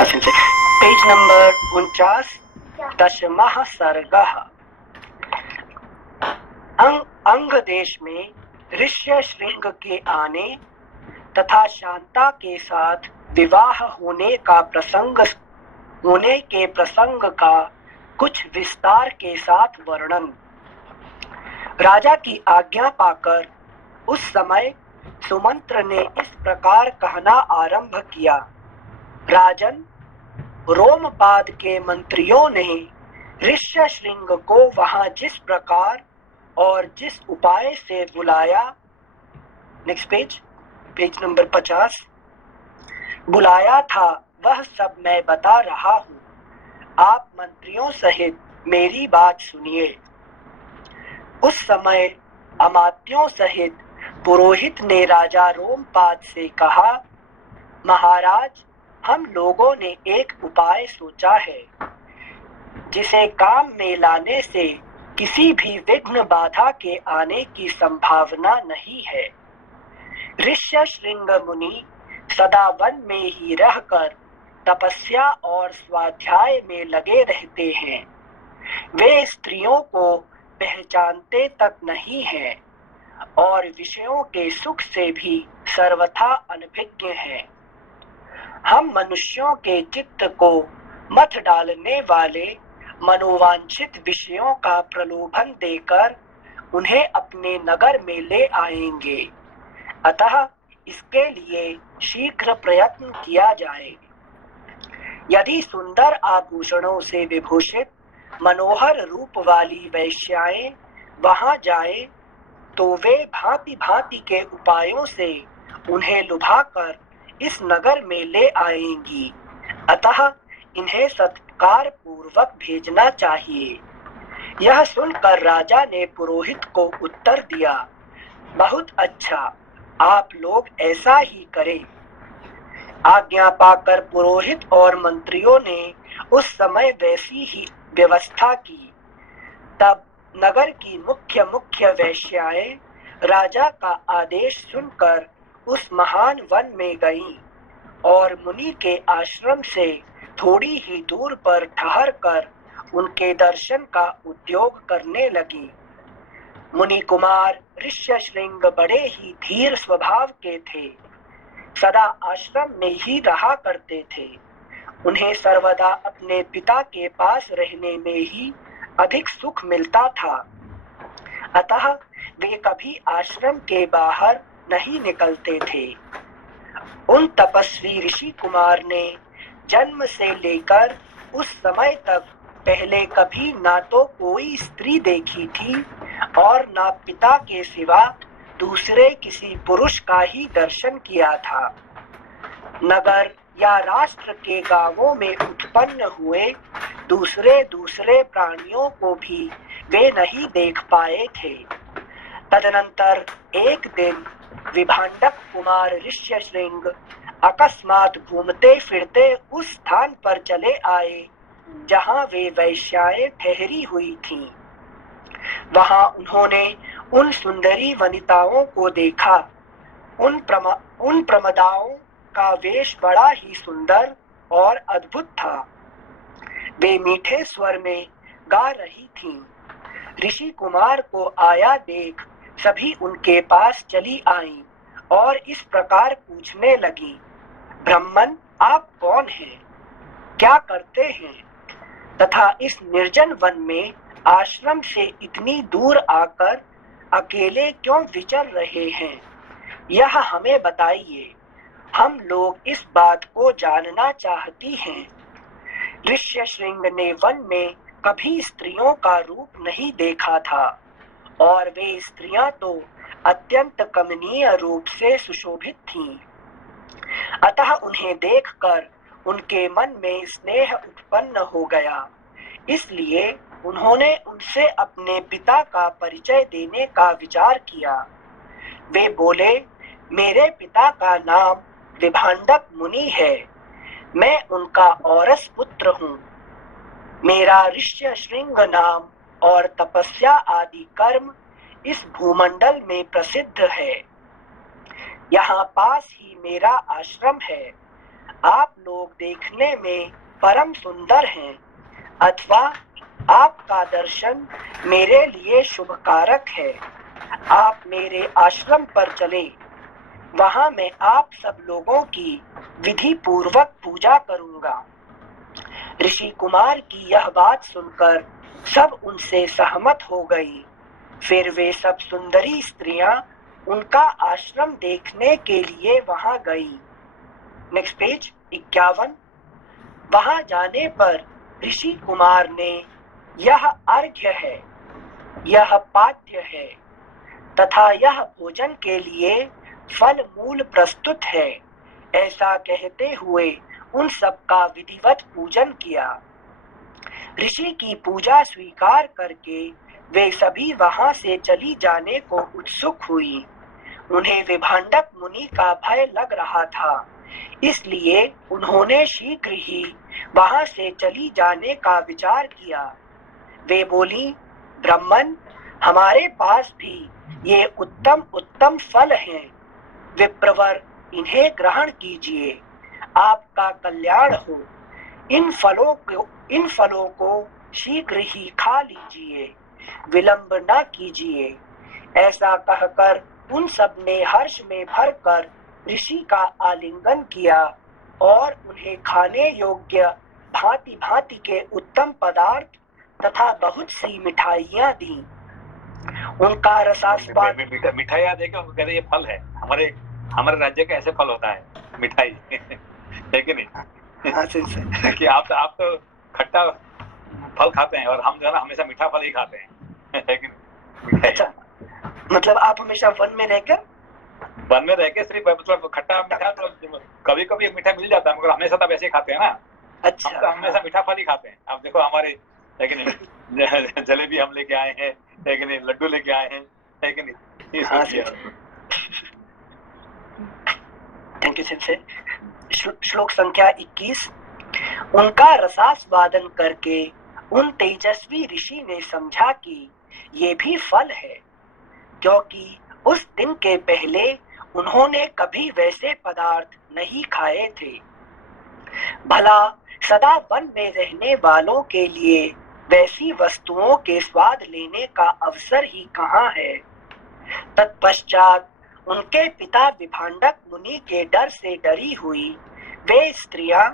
Page number 49, दशमः सर्गः। अंग देश में ऋष्य श्रृंग के आने तथा शांता के साथ विवाह होने के प्रसंग का कुछ विस्तार के साथ वर्णन। राजा की आज्ञा पाकर उस समय सुमंत्र ने इस प्रकार कहना आरंभ किया। राजन, रोमपाद के मंत्रियों ने ऋष्यशृंग को वहां जिस प्रकार और जिस उपाय से बुलाया, नेक्स्ट पेज नंबर 50, बुलाया था, वह सब मैं बता रहा हूं। आप मंत्रियों सहित मेरी बात सुनिए। उस समय अमात्यों सहित पुरोहित ने राजा रोमपाद से कहा, महाराज, हम लोगों ने एक उपाय सोचा है जिसे काम में लाने से किसी भी विघ्न बाधा के आने की संभावना नहीं है। ऋष्यशृंग मुनि सदा वन में ही रहकर तपस्या और स्वाध्याय में लगे रहते हैं। वे स्त्रियों को पहचानते तक नहीं हैं और विषयों के सुख से भी सर्वथा अनभिज्ञ हैं। हम मनुष्यों के चित्त को मथ डालने वाले मनोवांछित विषयों का प्रलोभन देकर उन्हें अपने नगर में ले आएंगे। अतः इसके लिए शीघ्र प्रयत्न किया जाए। यदि सुंदर आभूषणों से विभूषित मनोहर रूप वाली वैश्याएं वहां जाए तो वे भांति भांति के उपायों से उन्हें लुभाकर इस नगर में ले आएंगी। अतः इन्हें सत्कार पूर्वक भेजना चाहिए। यह सुनकर राजा ने पुरोहित को उत्तर दिया, बहुत अच्छा, आप लोग ऐसा ही करें। आज्ञा पाकर पुरोहित और मंत्रियों ने उस समय वैसी ही व्यवस्था की। तब नगर की मुख्य वैश्याएं राजा का आदेश सुनकर उस महान वन में गईं और मुनि के आश्रम से थोड़ी ही दूर पर ठहर कर उनके दर्शन का उद्योग करने लगी। मुनि कुमार ऋष्यशृंग बड़े ही धीर स्वभाव के थे, सदा आश्रम में ही रहा करते थे। उन्हें सर्वदा अपने पिता के पास रहने में ही अधिक सुख मिलता था। अतः वे कभी आश्रम के बाहर नहीं निकलते थे। उन तपस्वी ऋषि कुमार ने जन्म से लेकर उस समय तक पहले कभी ना तो कोई स्त्री देखी थी और ना पिता के सिवा दूसरे किसी पुरुष का ही दर्शन किया था। नगर या राष्ट्र के गांवों में उत्पन्न हुए दूसरे प्राणियों को भी वे नहीं देख पाए थे। तदनंतर एक दिन विभांडक कुमार ऋष्यशृंग अकस्मात घूमते फिरते उस स्थान पर चले आए जहां वे वैश्याएं ठहरी हुई थीं। वहां उन्होंने उन सुंदरी वनिताओं को देखा। उन प्रमदाओं का वेश बड़ा ही सुंदर और अद्भुत था। वे मीठे स्वर में गा रही थीं। ऋषि कुमार को आया देख सभी उनके पास चली आईं और इस प्रकार पूछने लगी, ब्राह्मण, आप कौन हैं, क्या करते हैं तथा इस निर्जन वन में आश्रम से इतनी दूर आकर अकेले क्यों विचर रहे हैं, यह हमें बताइए। हम लोग इस बात को जानना चाहती हैं। ऋष्यशृंग ने वन में कभी स्त्रियों का रूप नहीं देखा था और वे स्त्रियां तो अत्यंत कमनीय रूप से सुशोभित थीं। अतः उन्हें देखकर उनके मन में स्नेह उत्पन्न हो गया। इसलिए उन्होंने उनसे अपने पिता का परिचय देने का विचार किया। वे बोले, मेरे पिता का नाम विभांडक मुनि है। मैं उनका औरस पुत्र हूँ। मेरा ऋष्यशृंग नाम और तपस्या आदि कर्म इस भूमंडल में प्रसिद्ध है। यहाँ पास ही मेरा आश्रम है। आप लोग देखने में परम सुंदर हैं, अथवा आपका दर्शन मेरे लिए शुभकारक है। आप मेरे आश्रम पर चले, वहां मैं आप सब लोगों की विधि पूर्वक पूजा करूंगा। ऋषि कुमार की यह बात सुनकर सब उनसे सहमत हो गई। फिर वे सब सुंदरी स्त्रियां उनका आश्रम देखने के लिए वहां गई। Next page 51। वहां जाने पर ऋषि कुमार ने यह अर्घ्य है, यह पाद्य है तथा यह भोजन के लिए फल मूल प्रस्तुत है, ऐसा कहते हुए उन सब का विधिवत पूजन किया। ऋषि की पूजा स्वीकार करके वे सभी वहां से चली जाने को उत्सुक हुई। उन्हें विभांडक मुनि का भय लग रहा था, इसलिए उन्होंने शीघ्र ही वहां से चली जाने का विचार किया। वे बोली, ब्राह्मण, हमारे पास भी ये उत्तम उत्तम फल हैं। विप्रवर, इन्हें ग्रहण कीजिए, आपका कल्याण हो। इन फलों को शीघ्र ही खा लीजिए, विलंब न कीजिए। ऐसा कहकर उन सब ने हर्ष में भरकर ऋषि का आलिंगन किया और उन्हें खाने योग्य भांति भांति के उत्तम पदार्थ तथा बहुत सी मिठाइयां दी। उनका रसास्वाद मिठाइयां देके उनको कहते ये फल है, हमारे हमारे राज्य का ऐसे फल होता है, मिठाई है कि नहीं? हाँ सर कि आप तो खट्टा फल खाते हैं और हम जो है ना हमेशा मीठा फल ही खाते हैं, है कि नहीं? अच्छा, मतलब आप हमेशा वन में रह के सिर्फ मतलब खट्टा मीठा तो कभी कभी मीठा मिल जाता है, मगर हमेशा तो वैसे ही खाते हैं ना। अच्छा, हम तो हमेशा मीठा फल ही खाते हैं। अब देखो हमारे, है कि नहीं, जलेबी हम लेके आए हैं, है कि नहीं, लड्डू लेके आए हैं, है कि नहीं? हाँ थैंक यू सर। श्लोक संख्या 21। उनका रसास्वादन करके उन तेजस्वी ऋषि ने समझा कि ये भी फल है, क्योंकि उस दिन के पहले उन्होंने कभी वैसे पदार्थ नहीं खाए थे। भला सदा वन में रहने वालों के लिए वैसी वस्तुओं के स्वाद लेने का अवसर ही कहाँ है। तत्पश्चात उनके पिता विभांडक मुनि के डर से डरी हुई वे स्त्रियां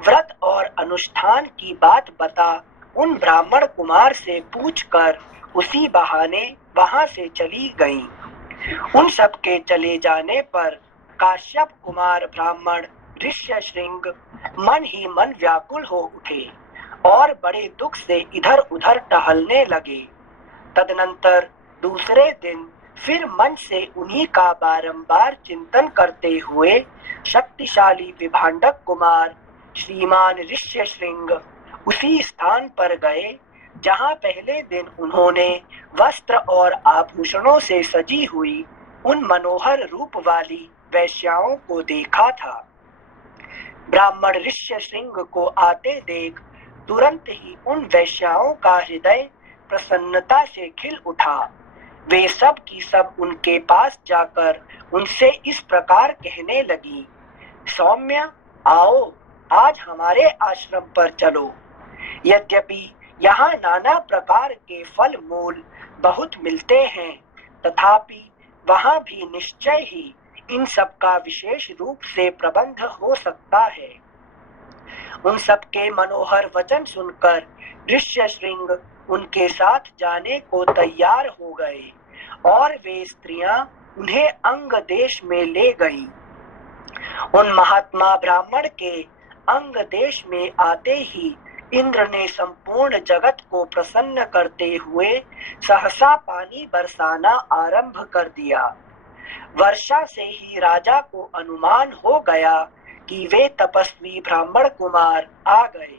व्रत और अनुष्ठान की बात बता उन ब्राह्मण कुमार से पूछकर उसी बहाने वहां से चली गईं। उन सब के चले जाने पर काश्यप कुमार ब्राह्मण ऋष्यशृंग मन ही मन व्याकुल हो उठे और बड़े दुख से इधर उधर टहलने लगे। तदनंतर दूसरे दिन फिर मन से उन्हीं का बारंबार चिंतन करते हुए शक्तिशाली विभांडक कुमार श्रीमान ऋष्यशृंग उसी स्थान पर गए जहां पहले दिन उन्होंने वस्त्र और आभूषणों से सजी हुई उन मनोहर रूप वाली वैश्याओं को देखा था। ब्राह्मण ऋष्यशृंग को आते देख तुरंत ही उन वैश्याओं का हृदय प्रसन्नता से खिल उठा। वे सब की सब उनके पास जाकर उनसे इस प्रकार कहने लगी, सौम्य, आओ आज हमारे आश्रम पर चलो। यद्यपि यहाँ नाना प्रकार के फल मूल बहुत मिलते हैं, तथापि वहाँ भी निश्चय ही इन सब का विशेष रूप से प्रबंध हो सकता है। उन सब के मनोहर वचन सुनकर ऋष्यशृंग उनके साथ जाने को तैयार हो गए और वे स्त्रियां उन्हें अंग देश में ले गईं। उन महात्मा ब्राह्मण के अंग देश में आते ही इंद्र ने संपूर्ण जगत को प्रसन्न करते हुए सहसा पानी बरसाना आरंभ कर दिया। वर्षा से ही राजा को अनुमान हो गया कि वे तपस्वी ब्राह्मण कुमार आ गए।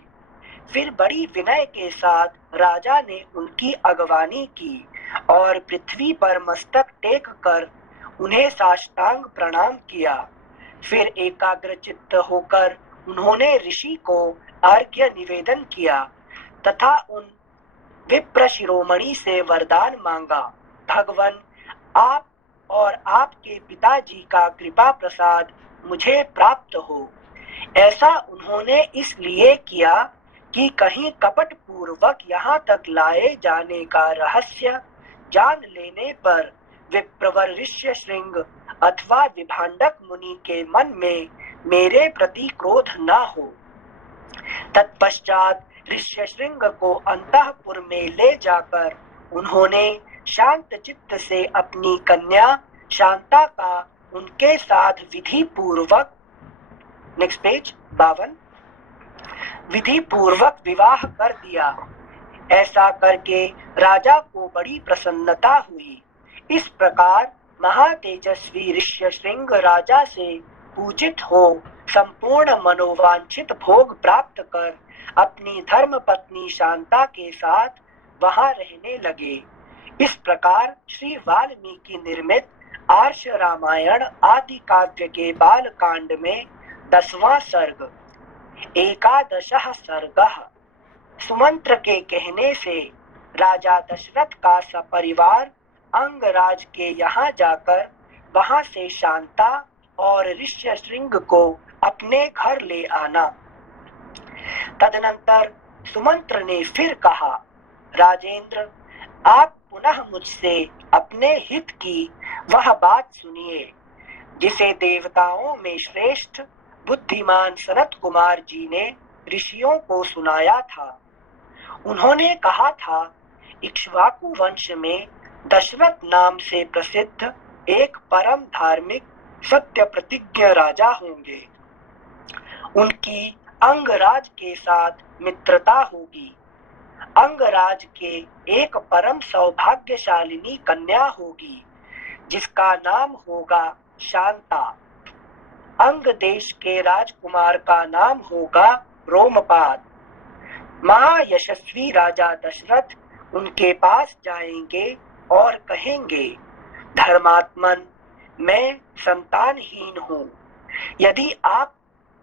फिर बड़ी विनय के साथ राजा ने उनकी अगवानी की और पृथ्वी पर मस्तक टेक कर उन्हें साष्टांग प्रणाम किया। फिर एकाग्रचित्त होकर उन्होंने ऋषि को अर्घ्य निवेदन किया तथा उन विप्र शिरोमणि से वरदान मांगा, भगवान आप और आपके पिताजी का कृपा प्रसाद मुझे प्राप्त हो। ऐसा उन्होंने इसलिए किया कि कहीं कपट पूर्वक यहाँ तक लाए जाने का रहस्य जान लेने पर विप्रवर ऋष्यशृंग अथवा विभांडक मुनि के मन में मेरे प्रति क्रोध न हो। तत्पश्चात ऋष्यशृंग को अंतःपुर में ले जाकर उन्होंने शांत चित्त से अपनी कन्या शांता का उनके साथ विधि पूर्वक, नेक्स्ट पेज 52, विधि पूर्वक विवाह कर दिया। ऐसा करके राजा को बड़ी प्रसन्नता हुई। इस प्रकार महातेजस्वी ऋष्यशृंग राजा से पूजित हो संपूर्ण मनोवांछित भोग प्राप्त कर अपनी धर्म पत्नी शांता के साथ वहां रहने लगे। इस प्रकार श्री वाल्मीकि निर्मित आर्ष रामायण आदि काव्य के बाल कांड में 10वां सर्ग, 11 सर्गः। सुमंत्र के कहने से राजा दशरथ का सपरिवार अंगराज के यहाँ जाकर वहां से शांता और ऋष्यशृंग को अपने घर ले आना। तदनंतर सुमंत्र ने फिर कहा, राजेंद्र, आप पुनः मुझसे अपने हित की वह बात सुनिए जिसे देवताओं में श्रेष्ठ बुद्धिमान सनत कुमार जी ने ऋषियों को सुनाया था। उन्होंने कहा था, इक्ष्वाकु वंश में दशरथ नाम से प्रसिद्ध एक परम धार्मिक सत्य प्रतिज्ञ राजा होंगे। उनकी अंगराज के साथ मित्रता होगी। अंगराज के एक परम सौभाग्यशालिनी कन्या होगी जिसका नाम होगा शांता। अंग देश के राजकुमार का नाम होगा रोमपाद। महायशस्वी राजा दशरथ उनके पास जाएंगे और कहेंगे, धर्मात्मन, मैं संतानहीन हूँ। यदि आप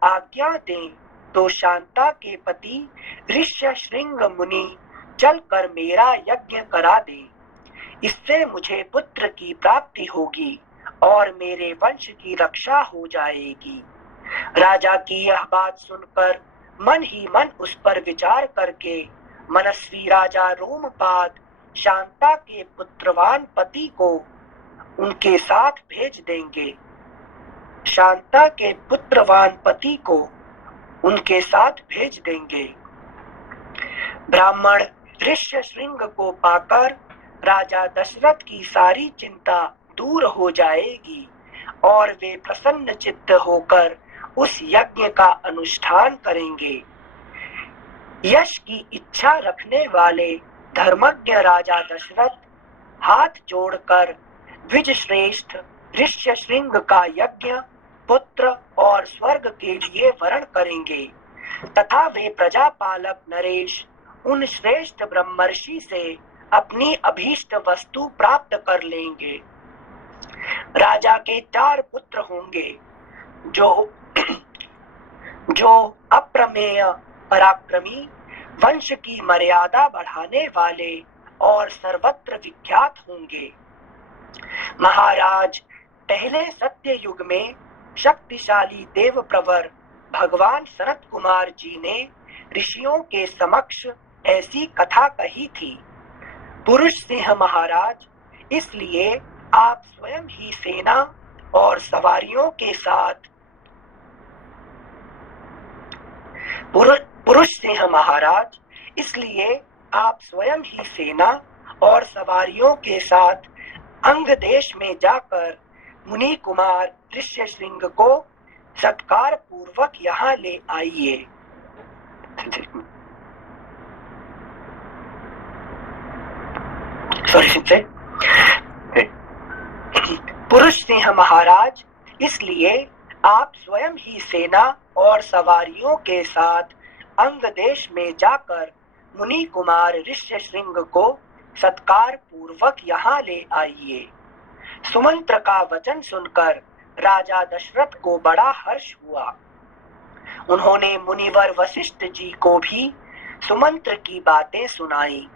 आज्ञा दें तो शांता के पति ऋष्यशृंग मुनि चलकर मेरा यज्ञ करा दें। इससे मुझे पुत्र की प्राप्ति होगी और मेरे वंश की रक्षा हो जाएगी। राजा की यह बात सुनकर मन ही मन उस पर विचार करके मनस्वी राजा रोमपाद शांता के पुत्रवान पति को उनके साथ भेज देंगे। शांता के पुत्रवान पति को उनके साथ भेज देंगे। ब्राह्मण ऋष्यशृंग को पाकर राजा दशरथ की सारी चिंता दूर हो जाएगी और वे प्रसन्न चित्त होकर उस यज्ञ का अनुष्ठान करेंगे। यश की इच्छा रखने वाले धर्मज्ञ राजा दशरथ हाथ जोड़कर द्विज श्रेष्ठ ऋष्यशृंग का यज्ञ पुत्र और स्वर्ग के लिए वरण करेंगे तथा वे प्रजापालक नरेश उन श्रेष्ठ ब्रह्मर्षि से अपनी अभीष्ट वस्तु प्राप्त कर लेंगे। राजा के 4 पुत्र होंगे जो अप्रमेय पराक्रमी, वंश की मर्यादा बढ़ाने वाले और सर्वत्र विख्यात होंगे। महाराज, पहले सत्य युग में शक्तिशाली देव प्रवर भगवान सनत कुमार जी ने ऋषियों के समक्ष ऐसी कथा कही थी। पुरुष सिंह महाराज, इसलिए आप स्वयं ही सेना और सवारियों के साथ पुरुष सिंह महाराज, इसलिए आप स्वयं ही सेना और सवारियों के साथ अंग देश में जाकर मुनि कुमार ऋष्यशृंग को सत्कार पूर्वक यहाँ ले आइए। पुरुष सिंह महाराज, इसलिए आप स्वयं ही सेना और सवारियों के साथ अंग देश में जाकर मुनि कुमार ऋष्यशृंग को सत्कार पूर्वक यहाँ ले आइए। सुमंत्र का वचन सुनकर राजा दशरथ को बड़ा हर्ष हुआ। उन्होंने मुनिवर वशिष्ठ जी को भी सुमंत्र की बातें सुनाई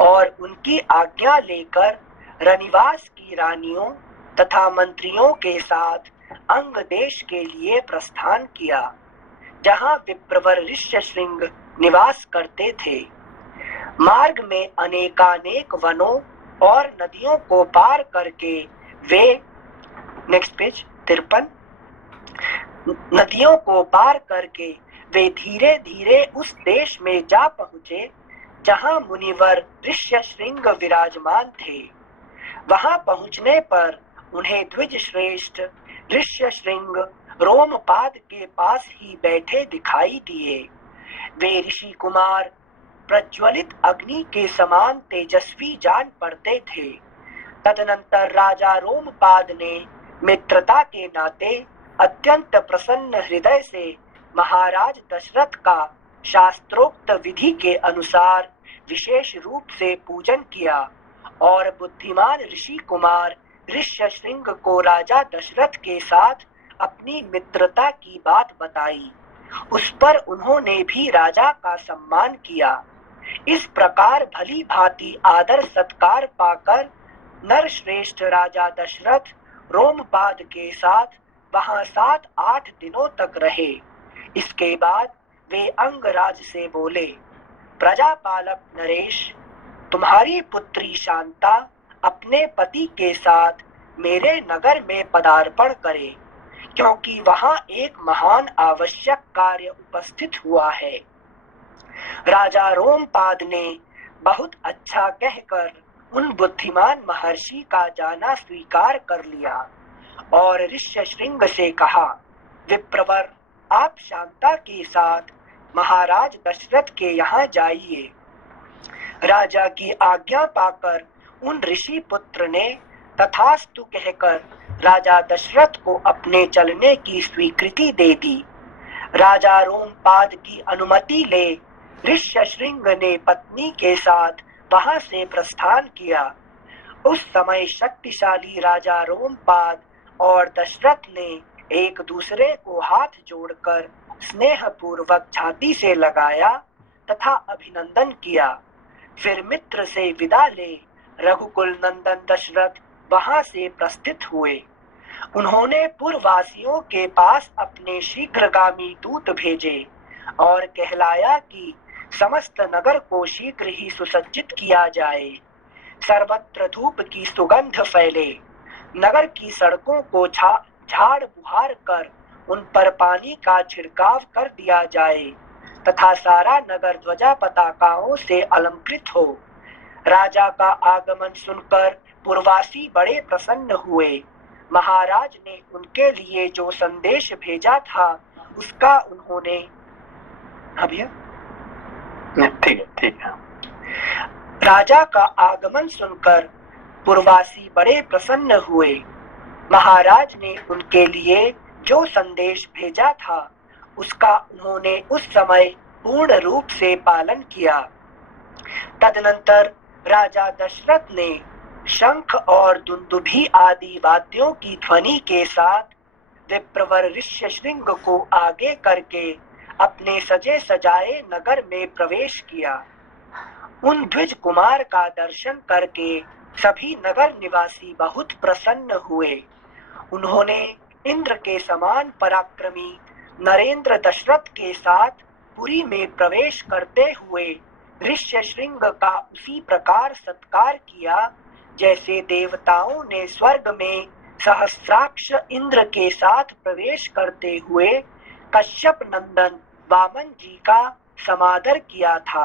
और उनकी आज्ञा लेकर रनिवास की रानियों तथा मंत्रियों के साथ अंग देश के लिए प्रस्थान किया। जहां विप्रवर ऋष्यशृंग निवास करते थे। मार्ग में अनेकानेक वनों और नदियों को पार करके वे, नेक्स्ट पेज 53, नदियों को पार करके वे धीरे धीरे उस देश में जा पहुंचे जहां मुनिवर ऋष्यशृंग विराजमान थे। वहां पहुंचने पर उन्हें द्विज श्रेष्ठ ऋष्यशृंग रोमपाद के पास ही बैठे दिखाई दिए। वे ऋषि कुमार प्रज्वलित अग्नि के समान तेजस्वी जान पड़ते थे। तदनंतर राजा रोमपाद ने मित्रता के नाते अत्यंत प्रसन्न हृदय से महाराज दशरथ का शास्त्रोक्त विधि के अनुसार विशेष रूप से पूजन किया और बुद्धिमान ऋषि कुमार ऋष्यशृंग को राजा दशरथ के साथ अपनी मित्रता की बात बताई। उस पर उन्होंने भी राजा का सम्मान किया। इस प्रकार भली भांति आदर सत्कार पाकर नरश्रेष्ठ राजा दशरथ रोमपाद के साथ वहां 7-8 दिनों तक रहे। इसके बाद वे अंगराज से बोले, प्रजापालक नरेश, तुम्हारी पुत्री शांता अपने पति के साथ मेरे नगर में पदार्पण करे, क्योंकि वहां एक महान आवश्यक कार्य उपस्थित हुआ है। राजा रोमपाद ने बहुत अच्छा कहकर उन बुद्धिमान महर्षि का जाना स्वीकार कर लिया और ऋष्यशृंग से कहा, विप्रवर, आप शांता के साथ महाराज दशरथ के यहाँ जाइए। राजा की आज्ञा पाकर उन ऋषि पुत्र ने तथास्तु कहकर राजा दशरथ को अपने चलने की स्वीकृति दे दी। राजा रोमपाद की अनुमति ले ऋष्यशृंग ने पत्नी के साथ वहां से प्रस्थान किया। उस समय शक्तिशाली राजा रोमपाद और दशरथ ने एक दूसरे को हाथ जोड़कर स्नेहपूर्वक छाती से लगाया तथा अभिनंदन किया। फिर मित्र से विदा ले रघुकुल नंदन दशरथ वहां से प्रस्थित हुए। उन्होंने पुरवासियों के पास अपने शीघ्रगामी दूत भेजे और कहलाया कि समस्त नगर को शीघ्र ही सुसज्जित किया जाए, सर्वत्र धूप की सुगंध फैले, नगर की सड़कों को झाड़ बुहार कर उन पर पानी का छिड़काव कर दिया जाए तथा सारा नगर ध्वजा पताकाओं से अलंकृत हो। राजा का आगमन सुनकर पुरवासी बड़े प्रसन्न हुए। महाराज ने उनके लिए जो संदेश भेजा था उसका उन्होंने, ठीक है। राजा का आगमन सुनकर पुरवासी बड़े प्रसन्न हुए। महाराज ने उनके लिए जो संदेश भेजा था उसका उन्होंने उस समय पूर्ण रूप से पालन किया। तदनंतर राजा दशरथ ने शंख और दुंदुभी आदि वाद्यों की ध्वनि के साथ विप्रवर ऋष्यशृंग को आगे करके अपने सजे सजाए नगर में प्रवेश किया। उन द्विज कुमार का दर्शन करके सभी नगर निवासी बहुत प्रसन्न हुए। उन्होंने इंद्र के समान पराक्रमी नरेंद्र दशरथ के साथ पुरी में प्रवेश करते हुए ऋष्यशृंग का उसी प्रकार सत्कार किया जैसे देवताओं ने स्वर्ग में सहस्राक्ष इंद्र के साथ प्रवेश करते हुए कश्यप नंदन वामन जी का समादर किया था।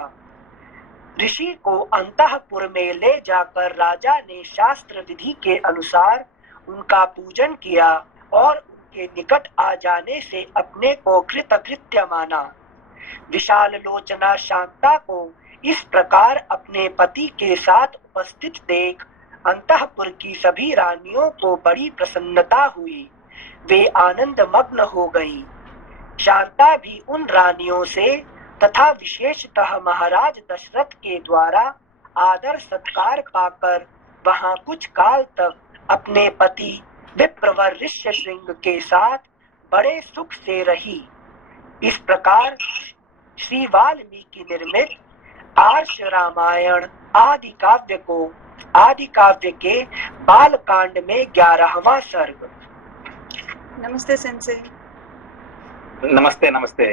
ऋषि को अंतःपुर में ले जाकर राजा ने शास्त्र विधि के अनुसार उनका पूजन किया और उनके निकट आ जाने से अपने को कृतकृत्य माना। विशाल लोचना शांता को इस प्रकार अपने पति के साथ उपस्थित देख अंतःपुर की सभी रानियों को बड़ी प्रसन्नता हुई। वे आनंद मग्न हो गई। शांता भी उन रानियों से तथा विशेषतः महाराज दशरथ के द्वारा आदर सत्कार पाकर वहां कुछ काल तक अपने पति विप्रवर ऋष्यशृंग के साथ बड़े सुख से रही। इस प्रकार श्री वाल्मीकि निर्मित आर्ष रामायण आदि काव्य के बाल कांड में 11वां सर्ग। नमस्ते सेंसे। नमस्ते नमस्ते।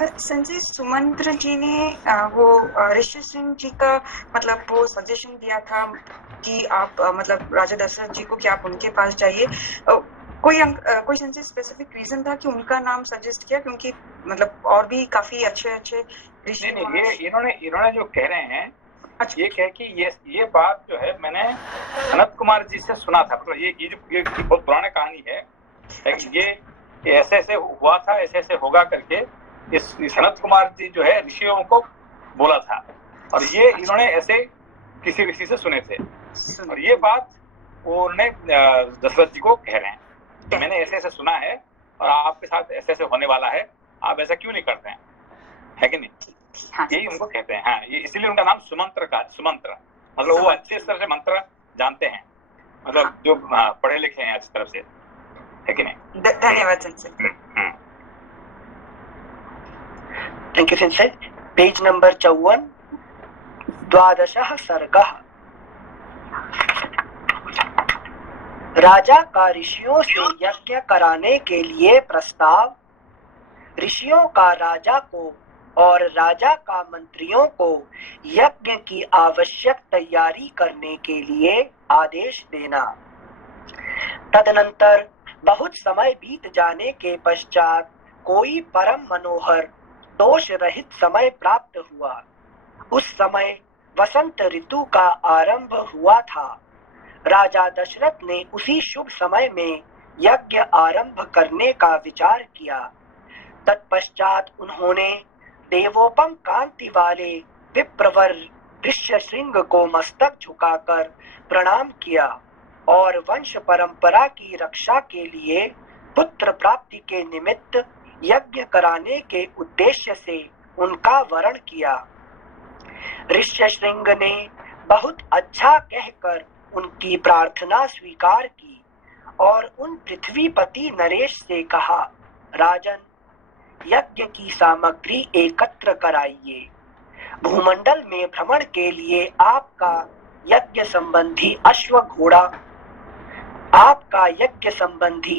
संजय, सुमंत्र जी ने वो ऋषि सिंह जी का मतलब वो सजेशन दिया था कि आप मतलब राजा दशरथ जी को कि आप उनके पास जाइए। कोई संजय स्पेसिफिक रीजन था कि उनका नाम सजेस्ट किया? क्योंकि मतलब और भी काफी अच्छे ऋषि नहीं, ये इन्होंने जो कह रहे हैं, अच्छा, ये कह कि ये बात जो है मैंने सनत कुमार जी से सुना था। मतलब ये बहुत पुरानी कहानी है, लेकिन ये ऐसे ऐसे हुआ था, ऐसे ऐसे होगा करके इस सनत कुमार जी जो है ऋषियों को बोला था, और ये इन्होंने ऐसे किसी ऋषि से सुने थे, और ये बात उन्होंने दशरथ जी को कह रहे हैं कि मैंने ऐसे ऐसे सुना है और आपके साथ ऐसे ऐसे होने वाला है, आप ऐसा क्यों नहीं करते हैं, है कि नहीं? हाँ, यही उनको कहते हैं। हाँ, ये इसीलिए उनका नाम सुमंत्र का, सुमंत्र मतलब वो अच्छे तरह से मंत्र जानते हैं, मतलब जो पढ़े लिखे हैं अच्छी तरह से, है कि नहीं? धन्यवाद Sanjay. Thank you sensei. Page number 54, द्वादशः सर्गः। राजा का ऋषियों से यज्ञ कराने के लिए प्रस्ताव। ऋषियों का राजा को और राजा का मंत्रियों को यज्ञ की आवश्यक तैयारी करने के लिए आदेश देना। तदनंतर बहुत समय बीत जाने के पश्चात कोई परम मनोहर दोष रहित समय प्राप्त हुआ। उस समय वसंत ऋतु का आरंभ हुआ था। राजा दशरथ ने उसी शुभ समय में यज्ञ आरंभ करने का विचार किया। तत्पश्चात उन्होंने देवोपम कांति वाले विप्रवर ऋष्यशृंग को मस्तक झुकाकर प्रणाम किया और वंश परंपरा की रक्षा के लिए पुत्र प्राप्ति के निमित्त यज्ञ कराने के उद्देश्य से उनका वरण किया। ऋष्यशृंग ने बहुत अच्छा कहकर उनकी प्रार्थना स्वीकार की और उन पृथ्वीपति नरेश से कहा, राजन, यज्ञ की सामग्री एकत्र कराइए। भूमंडल में भ्रमण के लिए आपका यज्ञ संबंधी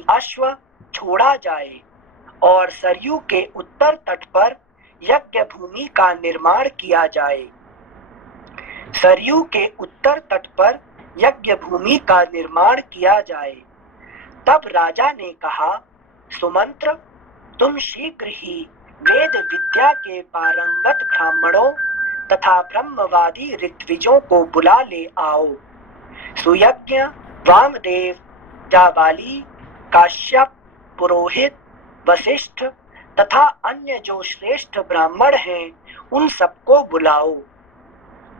अश्व छोड़ा जाए और सरयू के उत्तर तट पर यज्ञ भूमि का निर्माण किया जाए। सरयू के उत्तर तट पर यज्ञ भूमि का निर्माण किया जाए। तब राजा ने कहा, सुमंत्र, तुम शीघ्र ही वेद विद्या के पारंगत ब्राह्मणों तथा ब्रह्मवादी ऋत्विजों को बुला ले आओ। सुयज्ञ, वामदेव, जाबाली, काश्यप, पुरोहित, वशिष्ठ तथा अन्य जो श्रेष्ठ ब्राह्मण हैं, उन सबको बुलाओ।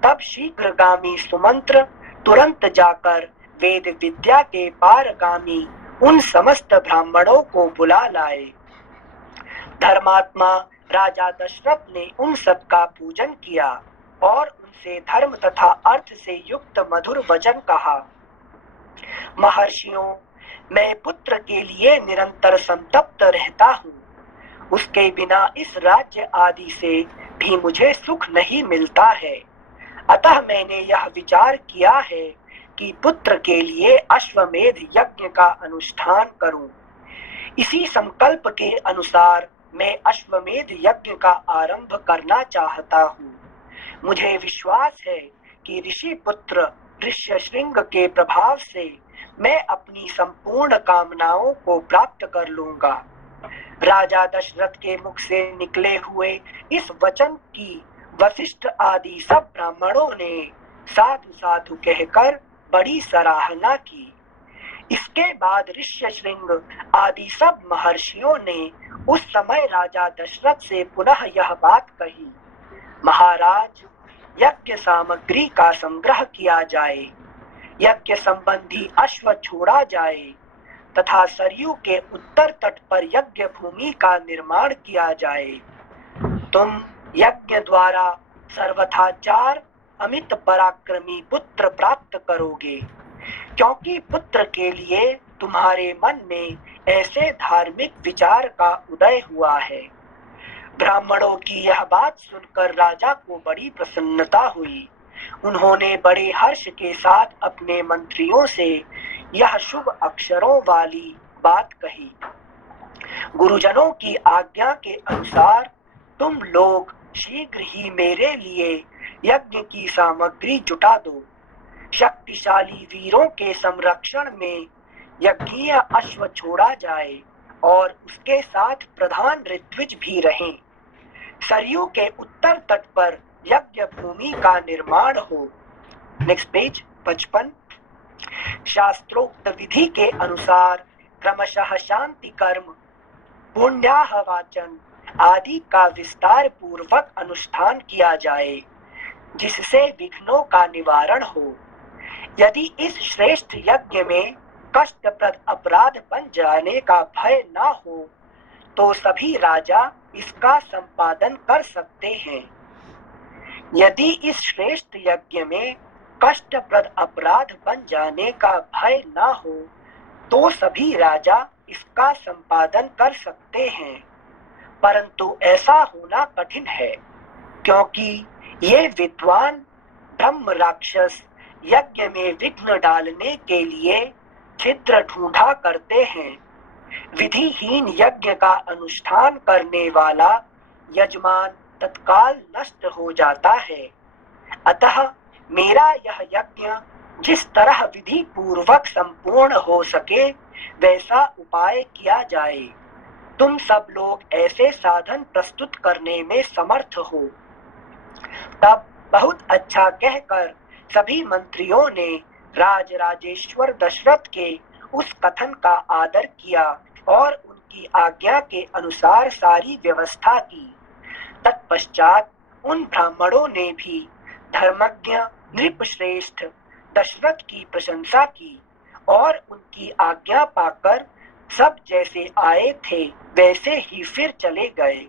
तब शीघ्रगामी सुमंत्र तुरंत जाकर वेद विद्या के पारगामी उन समस्त ब्राह्मणों को बुला लाए। धर्मात्मा राजा दशरथ ने उन सब का पूजन किया और उनसे धर्म तथा अर्थ से युक्त मधुर वचन कहा। महर्षियों, मैं पुत्र के लिए निरंतर संतप्त रहता हूँ। उसके बिना इस राज्य आदि से भी मुझे सुख नहीं मिलता है। अतः मैंने यह विचार किया है कि पुत्र के लिए अश्वमेध यज्ञ का अनुष्ठान करूं। इसी संकल्प के अनुसार मैं अश्वमेध यज्ञ का आरंभ करना चाहता हूँ। मुझे विश्वास है कि ऋषि पुत्र ऋष्यशृंग के प्रभाव से मैं अपनी संपूर्ण कामनाओं को प्राप्त कर लूंगा। राजा दशरथ के मुख से निकले हुए इस वचन की वशिष्ठ आदि सब ब्राह्मणों ने साधु साधु कहकर बड़ी सराहना की। इसके बाद ऋष्यशृंग आदि सब महर्षियों ने उस समय राजा दशरथ से पुनः यह बात कही, महाराज, यज्ञ सामग्री का संग्रह किया जाए, यज्ञ संबंधी अश्व छोड़ा जाए तथा सरयू के उत्तर तट पर यज्ञ भूमि का निर्माण किया जाए। तुम यज्ञ द्वारा सर्वथा 4 अमित पराक्रमी पुत्र प्राप्त करोगे, क्योंकि पुत्र के लिए तुम्हारे मन में ऐसे धार्मिक विचार का उदय हुआ है। ब्राह्मणों की यह बात सुनकर राजा को बड़ी प्रसन्नता हुई। उन्होंने बड़े हर्ष के साथ अपने मंत्रियों से यह शुभ अक्षरों वाली बात कही। गुरुजनों की आज्ञा के अनुसार तुम लोग शीघ्र ही मेरे लिए यज्ञ की सामग्री जुटा दो। शक्तिशाली वीरों के संरक्षण में यज्ञीय अश्व छोड़ा जाए और उसके साथ प्रधान ऋत्विज भी रहें। सरयू के उत्तर तट पर यज्ञ भूमि का निर्माण हो। Next page 55। शास्त्रोक्त विधि के अनुसार क्रमशः शांति कर्म, पुण्याहवाचन आदि का विस्तार पूर्वक अनुष्ठान किया जाए, जिससे विघ्नों का निवारण हो। यदि इस श्रेष्ठ यज्ञ में कष्टप्रद अपराध बन जाने का भय न हो तो सभी राजा इसका संपादन कर सकते हैं। यदि इस श्रेष्ठ यज्ञ में कष्टप्रद अपराध बन जाने का भय न हो तो सभी राजा इसका संपादन कर सकते हैं, परंतु ऐसा होना कठिन है, क्योंकि ये विद्वान ब्रह्म राक्षस यज्ञ में विघ्न डालने के लिए छिद्र ढूंढा करते हैं। विधिहीन यज्ञ का अनुष्ठान करने वाला यजमान तत्काल नष्ट हो जाता है। अतः मेरा यह यज्ञ जिस तरह विधि पूर्वक संपूर्ण हो सके वैसा उपाय किया जाए। तुम सब लोग ऐसे साधन प्रस्तुत करने में समर्थ हो। तब बहुत अच्छा कहकर सभी मंत्रियों ने राजराजेश्वर दशरथ के उस कथन का आदर किया और उनकी आज्ञा के अनुसार सारी व्यवस्था की। तत्पश्चात उन ब्राह्मणों ने भी धर्मज्ञ नृपश्रेष्ठ दशरथ की प्रशंसा की और उनकी आज्ञा पाकर सब जैसे आए थे वैसे ही फिर चले गए।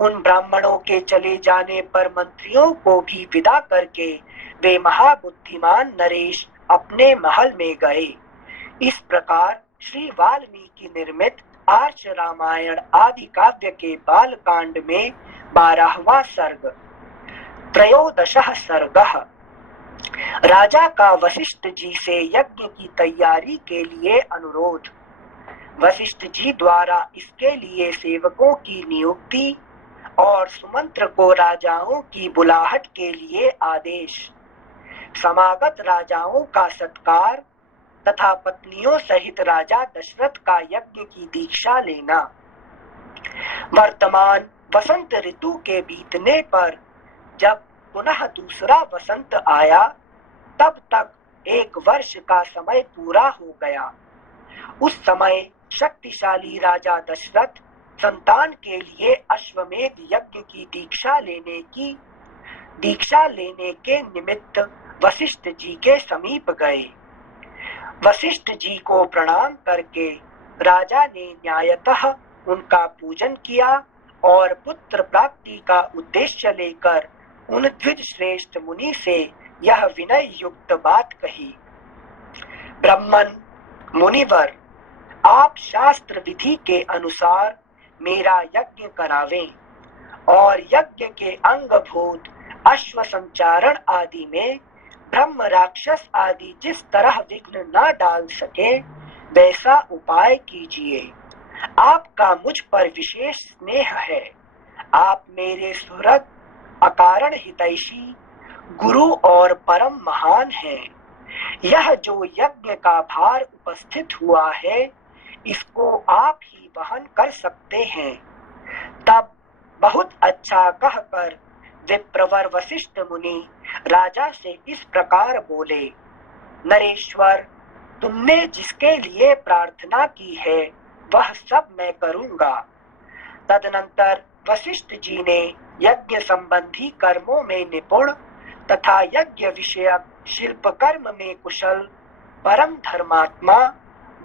उन ब्राह्मणों के चले जाने पर मंत्रियों को भी विदा करके वे महाबुद्धिमान नरेश अपने महल में गए। इस प्रकार श्री वाल्मीकि निर्मित आर्ष रामायण आदि काव्य के बालकांड में 12वां सर्ग। त्रयोदशः सर्गः। राजा का वशिष्ठ जी से यज्ञ की तैयारी के लिए अनुरोध। वशिष्ठ जी द्वारा इसके लिए सेवकों की नियुक्ति और सुमंत्र को राजाओं की बुलाहट के लिए आदेश। समागत राजाओं का सत्कार तथा पत्नियों सहित राजा दशरथ का यज्ञ की दीक्षा लेना। वर्तमान वसंत ऋतु के बीतने पर जब पुनः दूसरा वसंत आया तब तक 1 वर्ष का समय पूरा हो गया। उस समय शक्तिशाली राजा दशरथ संतान के लिए अश्वमेध यज्ञ की दीक्षा लेने के निमित्त वशिष्ठ जी के समीप गए। वशिष्ठ जी को प्रणाम करके राजा ने न्यायतः उनका पूजन किया और पुत्र प्राप्ति का उद्देश्य लेकर उन द्विज श्रेष्ठ मुनि से यह विनय युक्त बात कही। ब्राह्मण मुनिवर, आप शास्त्र विधि के अनुसार मेरा यज्ञ करावें और यज्ञ के अंगभूत अश्व संचारण आदि में ब्रह्म राक्षस आदि जिस तरह विघ्न न डाल सके वैसा उपाय कीजिए। आपका मुझ पर विशेष स्नेह है। आप मेरे सुहृद, अकारण हितैषी, गुरु और परम महान हैं। यह जो यज्ञ का भार उपस्थित हुआ है इसको आप ही वहन कर सकते हैं। तब बहुत अच्छा कहकर विप्रवर वशिष्ठ मुनि राजा से इस प्रकार बोले, नरेश्वर, तुमने जिसके लिए प्रार्थना की है वह सब मैं करूंगा। तदनंतर वशिष्ठ जी ने यज्ञ संबंधी कर्मों में निपुण तथा यज्ञ विषयक शिल्प कर्म में कुशल परम धर्मात्मा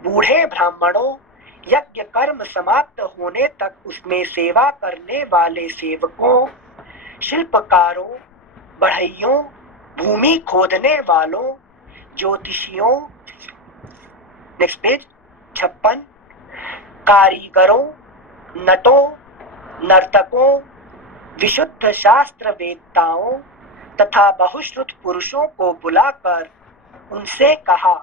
बूढ़े ब्राह्मणों, यज्ञ कर्म समाप्त होने तक उसमें सेवा करने वाले सेवकों, शिल्पकारों, बढ़इयों, भूमि खोदने वालों, ज्योतिषियों, नेक्स्ट पेज 56, कारीगरों, नटों, नर्तकों, विशुद्ध शास्त्र वेत्ताओं तथा बहुश्रुत पुरुषों को बुलाकर उनसे कहा,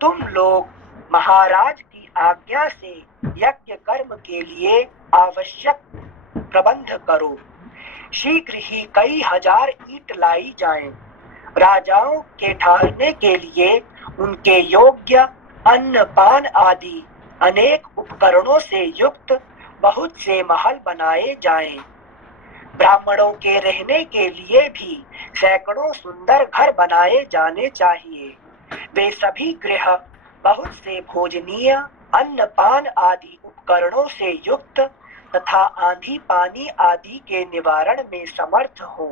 तुम लोग महाराज की आज्ञा से यज्ञ कर्म के लिए आवश्यक प्रबंध करो। शीघ्र ही कई हजार ईंट लाई जाएं। राजाओं के ठहरने के लिए उनके योग्य अन्न पान आदि अनेक उपकरणों से युक्त बहुत से महल बनाए जाएं। ब्राह्मणों के रहने के लिए भी सैकड़ों सुंदर घर बनाए जाने चाहिए। वे सभी गृह बहुत से भोजनीय अन्न पान आदि उपकरणों से युक्त तथा आंधी पानी आदि के निवारण में समर्थ हो।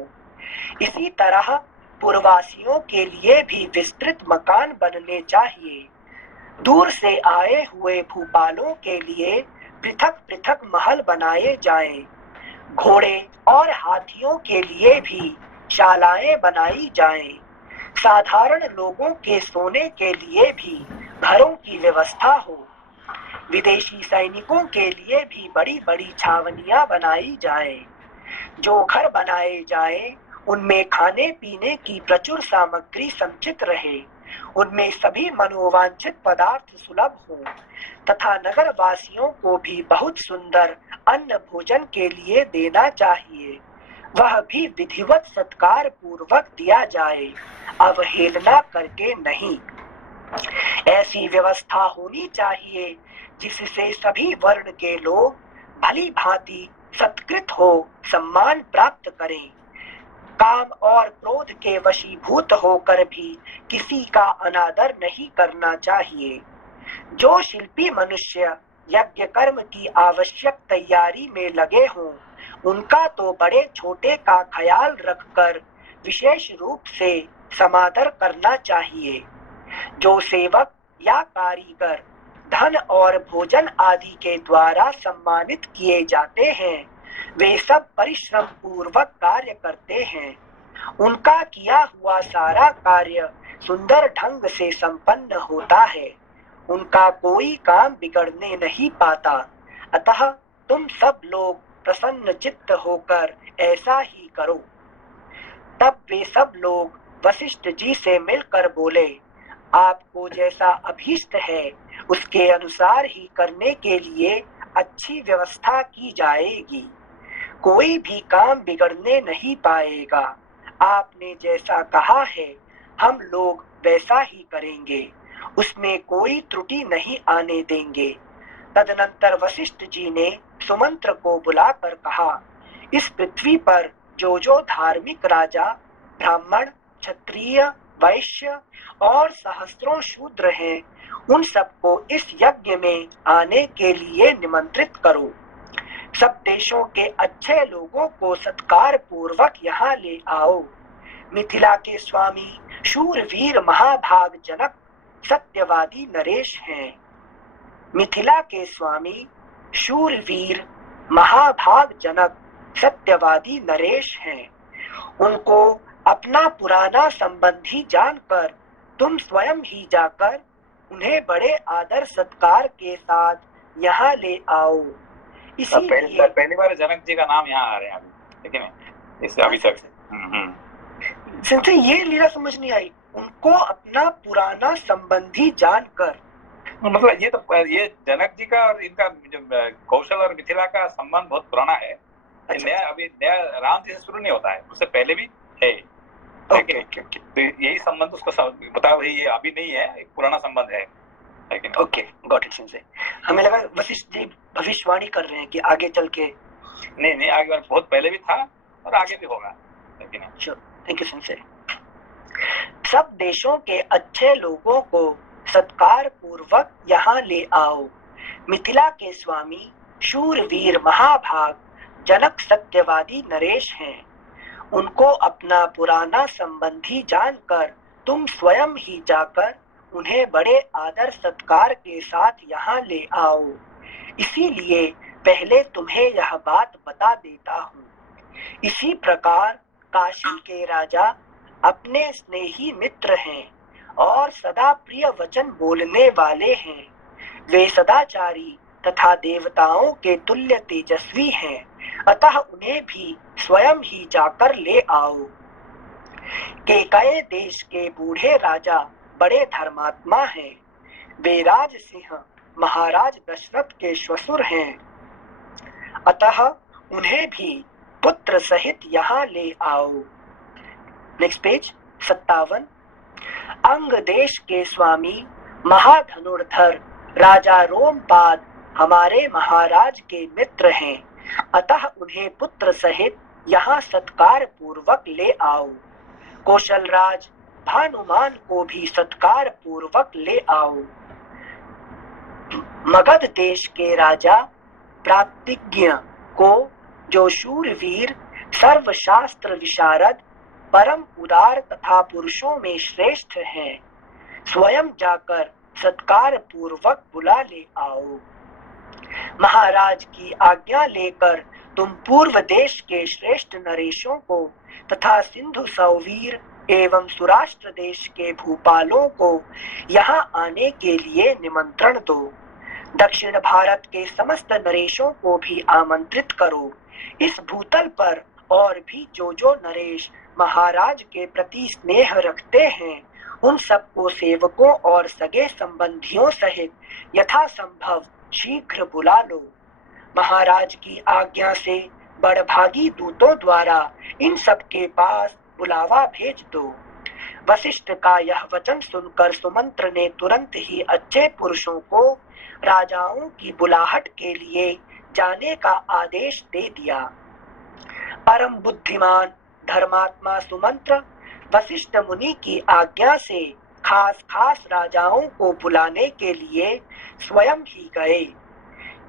इसी तरह पूर्ववासियों के लिए भी विस्तृत मकान बनने चाहिए। दूर से आए हुए भूपालों के लिए पृथक पृथक महल बनाए जाएं। घोड़े और हाथियों के लिए भी शालाएं बनाई जाएं। साधारण लोगों के सोने के लिए भी घरों की व्यवस्था हो। विदेशी सैनिकों के लिए भी बड़ी बड़ी छावनियां बनाई जाएं। जो घर बनाए जाएं, उनमें खाने पीने की प्रचुर सामग्री संचित रहे, उनमें सभी मनोवांछित पदार्थ सुलभ हो तथा नगर वासियों को भी बहुत सुंदर अन्न भोजन के लिए देना चाहिए। वह भी विधिवत सत्कार पूर्वक दिया जाए, अवहेलना करके नहीं। ऐसी व्यवस्था होनी चाहिए जिससे सभी वर्ण के लोग भली भांति सत्कृत हो सम्मान प्राप्त करें। काम और क्रोध के वशीभूत होकर भी किसी का अनादर नहीं करना चाहिए। जो शिल्पी मनुष्य यज्ञ कर्म की आवश्यक तैयारी में लगे हों, उनका तो बड़े छोटे का ख्याल रखकर विशेष रूप से समादर करना चाहिए। जो सेवक या कारीगर धन और भोजन आदि के द्वारा सम्मानित किए जाते हैं, वे सब परिश्रम पूर्वक कार्य करते हैं। उनका किया हुआ सारा कार्य सुंदर ढंग से संपन्न होता है। उनका कोई काम बिगड़ने नहीं पाता। अतः तुम सब लोग प्रसन्न चित्त होकर ऐसा ही करो। तब वे सब लोग वशिष्ठ जी से मिलकर बोले, आपको जैसा अभीष्ट है उसके अनुसार ही करने के लिए अच्छी व्यवस्था की जाएगी। कोई भी काम बिगड़ने नहीं पाएगा। आपने जैसा कहा है हम लोग वैसा ही करेंगे, उसमें कोई त्रुटि नहीं आने देंगे। तदनंतर वशिष्ठ जी ने सुमंत्र को बुलाकर कहा, इस पृथ्वी पर जो जो धार्मिक राजा, ब्राह्मण, क्षत्रिय, वैश्य और सहस्त्रों शूद्र हैं, उन सबको इस यज्ञ में आने के लिए निमंत्रित करो। सब देशों के अच्छे लोगों को सत्कार पूर्वक यहाँ ले आओ। मिथिला के स्वामी शूरवीर महाभाग जनक सत्यवादी नरेश हैं। मिथिला के स्वामी शूरवीर महाभाग जनक सत्यवादी नरेश हैं। उनको अपना पुराना संबंधी जानकर तुम स्वयं ही जाकर उन्हें बड़े आदर सत्कार के साथ यहाँ ले आओ। इसीलिए पहली बार जनक जी का नाम यहाँ आ रहे हैं अभी, लेकिन इससे अभी तक संजय ये लीला समझ नहीं आई। उनको अपना पुराना संबंधी जानकर, मतलब ये जनक जी का और इनका जो कौशल और मिथिला का संबंध बहुत पुराना है। नया अभी नया राम जी से शुरू नहीं होता है, उससे पहले भी है। तो यही संबंध उसको बता भाई ये अभी नहीं है, एक पुराना संबंध है। लेकिन ओके गॉट इट संजय। हमें लगा वशिष्ठ जी भविष्यवाणी कर रहे हैं कि आगे चल के नहीं आगे बहुत पहले भी था और आगे भी होगा। लेकिन थैंक यू संजय। सब देशों के अच्छे लोगों को सत्कार पूर्वक यहाँ ले आओ। मिथिला के स्वामी शूरवीर महाभाग जनक सत्यवादी नरेश हैं। उनको अपना पुराना संबंधी जानकर तुम स्वयं ही जाकर उन्हें बड़े आदर सत्कार के साथ यहाँ ले आओ। इसीलिए पहले तुम्हें यह बात बता देता हूँ। इसी प्रकार काशी के राजा अपने स्नेही मित्र हैं और सदा प्रिय वचन बोलने वाले हैं। वे सदाचारी तथा देवताओं के तुल्य तेजस्वी हैं, अतः उन्हें भी स्वयं ही जाकर ले आओ। केकय देश के बूढ़े राजा बड़े धर्मात्मा हैं। वे राज सिंह महाराज दशरथ के श्वशुर हैं, अतः उन्हें भी पुत्र सहित यहाँ ले आओ। Next page 57। अंग देश के स्वामी महाधनुर्धर राजा रोमपाद हमारे महाराज के मित्र हैं, अतः उन्हें पुत्र सहित यहाँ सत्कार पूर्वक ले आओ। कौशलराज भानुमान को भी सत्कार पूर्वक ले आओ। मगध देश के राजा प्रातिज्ञ को, जो शूरवीर सर्वशास्त्र विशारद परम उदार तथा पुरुषों में श्रेष्ठ हैं, स्वयं जाकर सत्कार पूर्वक बुला ले आओ। महाराज की आज्ञा लेकर तुम पूर्व देश के श्रेष्ठ नरेशों को तथा सिंधु सौवीर एवं सुराष्ट्र देश के भूपालों को यहाँ आने के लिए निमंत्रण दो। दक्षिण भारत के समस्त नरेशों को भी आमंत्रित करो। इस भूतल पर और भी जो नरेश महाराज के प्रति स्नेह रखते हैं, उन सबको सेवकों और सगे संबंधियों सहित यथासंभव शीघ्र बुला लो। महाराज की आज्ञा से बड़भागी दूतों द्वारा इन सब के पास बुलावा भेज दो। वशिष्ठ का यह वचन सुनकर सुमंत्र ने तुरंत ही अच्छे पुरुषों को राजाओं की बुलाहट के लिए जाने का आदेश दे दिया। परम बुद्धिमान धर्मात्मा सुमंत्र वशिष्ठ मुनि की आज्ञा से खास राजाओं को बुलाने के लिए स्वयं ही गए।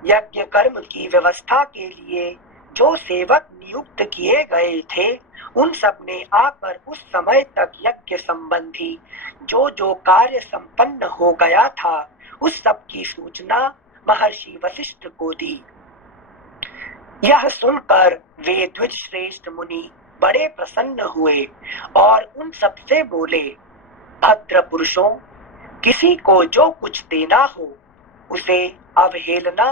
यज्ञ कर्म की व्यवस्था के लिए जो सेवक नियुक्त किए गए थे, उन सब ने आकर उस समय तक यज्ञ संबंधी जो कार्य संपन्न हो गया था, उस सब की सूचना महर्षि वशिष्ठ को दी। यह सुनकर वे द्विज श्रेष्ठ मुनि बड़े प्रसन्न हुए और उन सब से बोले, भद्र पुरुषों, किसी को जो कुछ देना हो उसे अवहेलना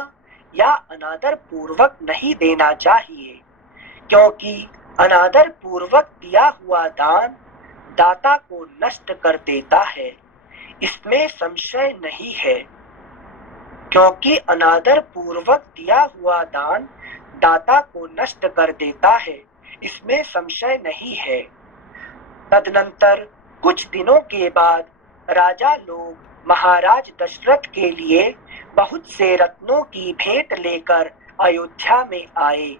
या अनादर पूर्वक नहीं देना चाहिए, क्योंकि अनादर पूर्वक दिया हुआ दान दाता को नष्ट कर देता है, इसमें संशय नहीं है। क्योंकि अनादर पूर्वक दिया हुआ दान दाता को नष्ट कर देता है, इसमें संशय नहीं है। तदनंतर कुछ दिनों के बाद राजा लोग महाराज दशरथ के लिए बहुत से रत्नों की भेंट लेकर अयोध्या में आए।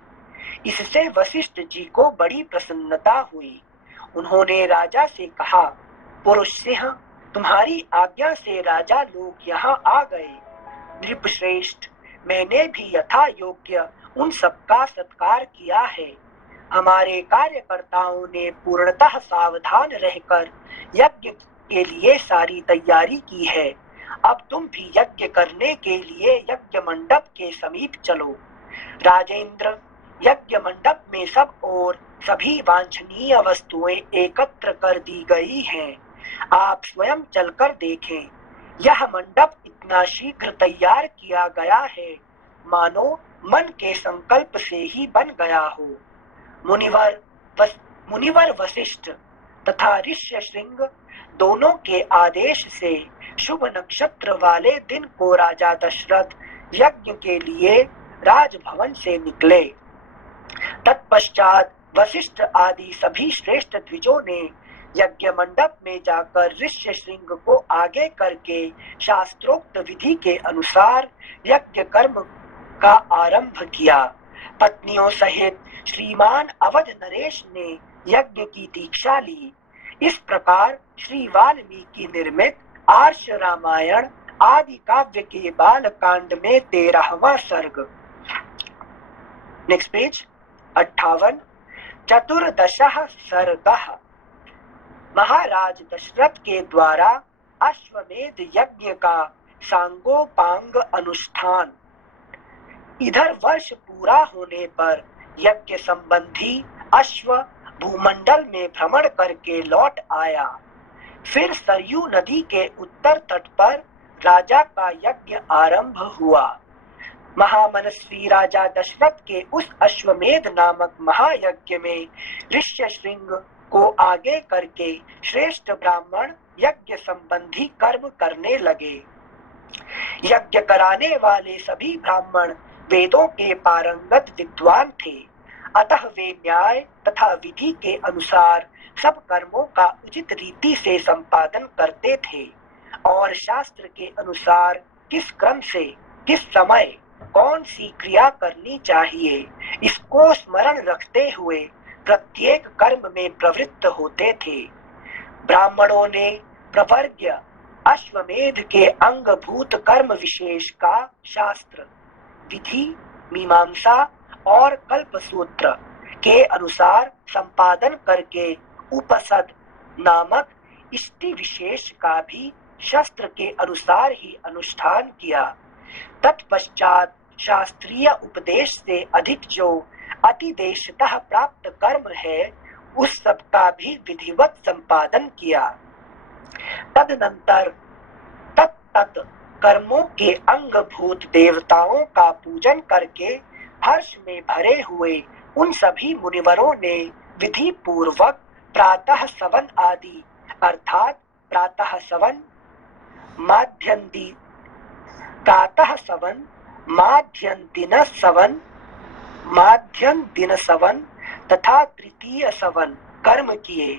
इससे वशिष्ठ जी को बड़ी प्रसन्नता हुई। उन्होंने राजा से कहा, पुरुष सिंह, तुम्हारी आज्ञा से राजा लोग यहाँ आ गए। नृपश्रेष्ठ, मैंने भी यथा योग्य उन सबका सत्कार किया है। हमारे कार्यकर्ताओं ने पूर्णतः सावधान रहकर यज्ञ के लिए सारी तैयारी की है। अब तुम भी यज्ञ करने के लिए यज्ञ मंडप के समीप चलो। राजेंद्र, यज्ञ मंडप में सब और सभी वांछनीय वस्तुएं एकत्र कर दी गई हैं। आप स्वयं चलकर देखें। यह मंडप इतना शीघ्र तैयार किया गया है, मानो मन के संकल्प से ही बन गया हो। मुनिवर वशिष्ठ तथा ऋष्यशृंग दोनों के आदेश से शुभ नक्षत्र वाले दिन को राजा दशरथ यज्ञ के लिए राजभवन से निकले। तत्पश्चात वशिष्ठ आदि सभी श्रेष्ठ द्विजों ने यज्ञ मंडप में जाकर ऋष्यशृंग को आगे करके शास्त्रोक्त विधि के अनुसार यज्ञ कर्म का आरंभ किया। पत्नियों सहित श्रीमान अवध नरेश ने यज्ञ की दीक्षा ली। इस प्रकार श्री वाल्मीकि निर्मित आर्ष रामायण आदि काव्य के बाल कांड में 13वां सर्ग। Next page 58। चतुर्दशः सर्गः। महाराज दशरथ के द्वारा अश्वमेध यज्ञ का सांगोपांग अनुष्ठान। इधर वर्ष पूरा होने पर यज्ञ संबंधी अश्व भूमंडल में भ्रमण करके लौट आया। फिर सरयू नदी के उत्तर तट पर राजा का यज्ञ आरंभ हुआ। महामनस्वी राजा दशरथ के उस अश्वमेध नामक महायज्ञ में ऋष्यशृंग को आगे करके श्रेष्ठ ब्राह्मण यज्ञ संबंधी कर्म करने लगे। यज्ञ कराने वाले सभी ब्राह्मण वेदों के पारंगत विद्वान थे, अतः वे न्याय तथा विधि के अनुसार सब कर्मों का उचित रीति से संपादन करते थे और शास्त्र के अनुसार किस क्रम से किस समय कौन सी क्रिया करनी चाहिए इसको स्मरण रखते हुए प्रत्येक कर्म में प्रवृत्त होते थे। ब्राह्मणों ने प्रवर्ग्य अश्वमेध के अंगभूत कर्म विशेष का शास्त्र, विधि, मीमांसा और कल्पसूत्र के अनुसार संपादन करके उपसद नामक इष्टि विशेष का भी शास्त्र के अनुसार ही अनुष्ठान किया। तत्पश्चात शास्त्रीय उपदेश से अधिक जो अतिदेशतः प्राप्त कर्म है उस सब का भी विधिवत संपादन किया। तदनंतर तत्त कर्मों के अंगभूत देवताओं का पूजन करके हर्ष में भरे हुए उन सभी मुनिवरों ने विधि पूर्वक प्रातः सवन आदि अर्थात प्रातः सवन, माध्यन्दी, प्रातः सवन, माध्यन्दिन सवन, माध्यन दिन सवन तथा तृतीय सवन कर्म किए।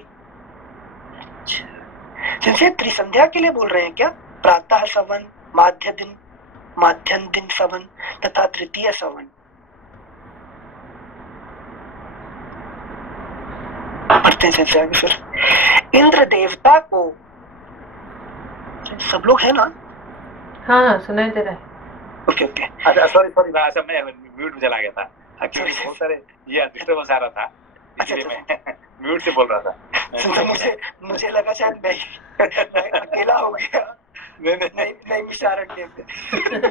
जिनसे त्रिसंध्या के लिए बोल रहे हैं क्या? प्रातः सवन, माध्यन दिन सवन तथा तृतीय सवन। पढ़ते हैं फिर। इंद्र देवता को, सब लोग है ना? हाँ सुनाई दे रहा है। Okay okay. अच्छा सॉरी अच्छा मैं म्यूट में चला गया था, एक्चुअली बहुत सारे ये डिस्टर्बेंस आ रहा था इसलिए मैं म्यूट से बोल रहा था। मुझे लगा शायद मैं अकेला हो गया। नहीं विचारण क्या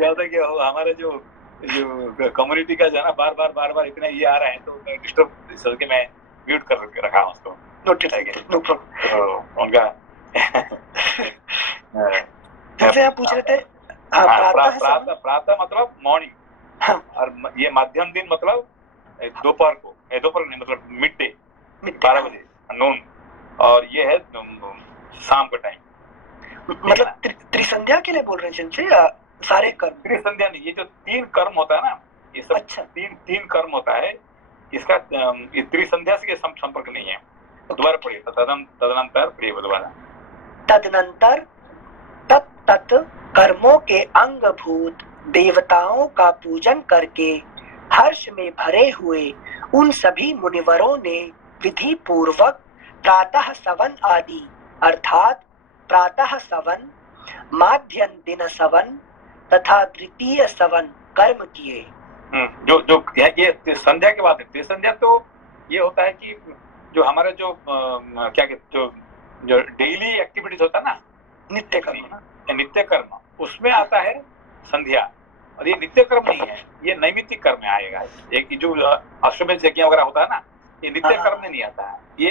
होता है कि हमारे जो कम्युनिटी का जो है ना बार बार इतना ये आ रहा है तो डिस्टर्ब सोच के मैं म्यूट कर रखा हूँ उसको। No problem. उनका जैसे आप पूछ रहे थे प्रातः मतलब मॉर्निंग, और ये मध्यम दिन मतलब दोपहर को, दोपहर नहीं मतलब मिड डे 12 बजे नून, और ये है शाम का टाइम। मतलब त्रिसंध्या के लिए बोल रहे हैं जिनसे सारे कर्म? त्रिसंध्या नहीं, ये जो 3 कर्म होता है ना, ये सब अच्छा। तीन कर्म होता है इसका, ये त्रिसंध्या से संपर्क नहीं है। दोबारा पढ़िए, तदनंतर पढ़िए दोबारा। तदनंतर तत्त कर्मों के अंगभूत देवताओं का पूजन करके हर्ष में भरे हुए उन सभी मुनिवरों ने विधि पूर्वक प्रातः सवन आदि अर्थात प्रातः सवन, माध्यन दिन सवन तथा तृतीय सवन कर्म किए। जो ये संध्या के बाद है। संध्या तो ये होता है कि जो हमारा जो क्या कहते जो डेली एक्टिविटीज होता है ना, नित्य कर्म, उसमें आता है संध्या। और ये नित्य कर्म नहीं है, ये नैमित्तिक कर्म में आएगा। एक जो अश्वमेध यज्ञ वगैरह होता है ना, ये नित्य कर्म में नहीं आता है। ये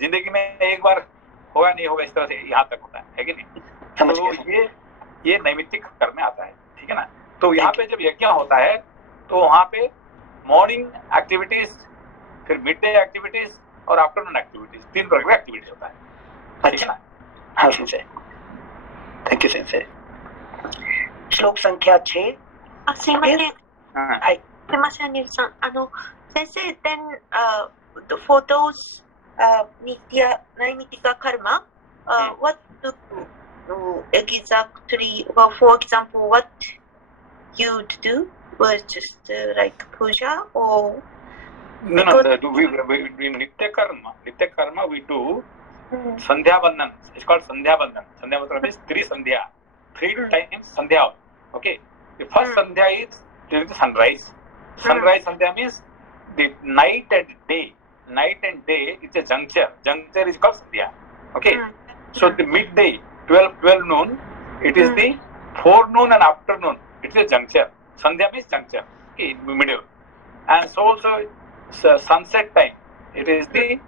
जिंदगी में एक बार होगा नहीं होगा, इस तरह से यहाँ तक होता है कि नहीं? तो ये नैमित्तिक कर्म में आता है, ठीक है ना। तो यहाँ पे जब यज्ञ होता है तो वहाँ पे मॉर्निंग एक्टिविटीज, फिर मिड डे एक्टिविटीज और आफ्टरनून एक्टिविटीज, 3 प्रकार की एक्टिविटीज होता है, ठीक है ना। हाँ सेंसे, थैंक यू सेंसे। श्लोक संख्या 6। すいません。はい。すいません、ニルさん。先生、then for those Naimittika karma, what to do exactly? Well, for example, what you'd do was just like puja or? No. We nitya karma we do sandhya bandhan. It's called sandhya bandhan. Sandhya bandhan means 3 sandhya. 3 times sandhya. Okay. The first sandhya is during the sunrise. Sunrise sandhya means the night and day. Night and day is a juncture. Juncture is called sandhya. Okay. So the midday, 12 noon, it is the forenoon and afternoon. It is a juncture. Sandhya means juncture. Okay, middle. And so also sunset time. It is the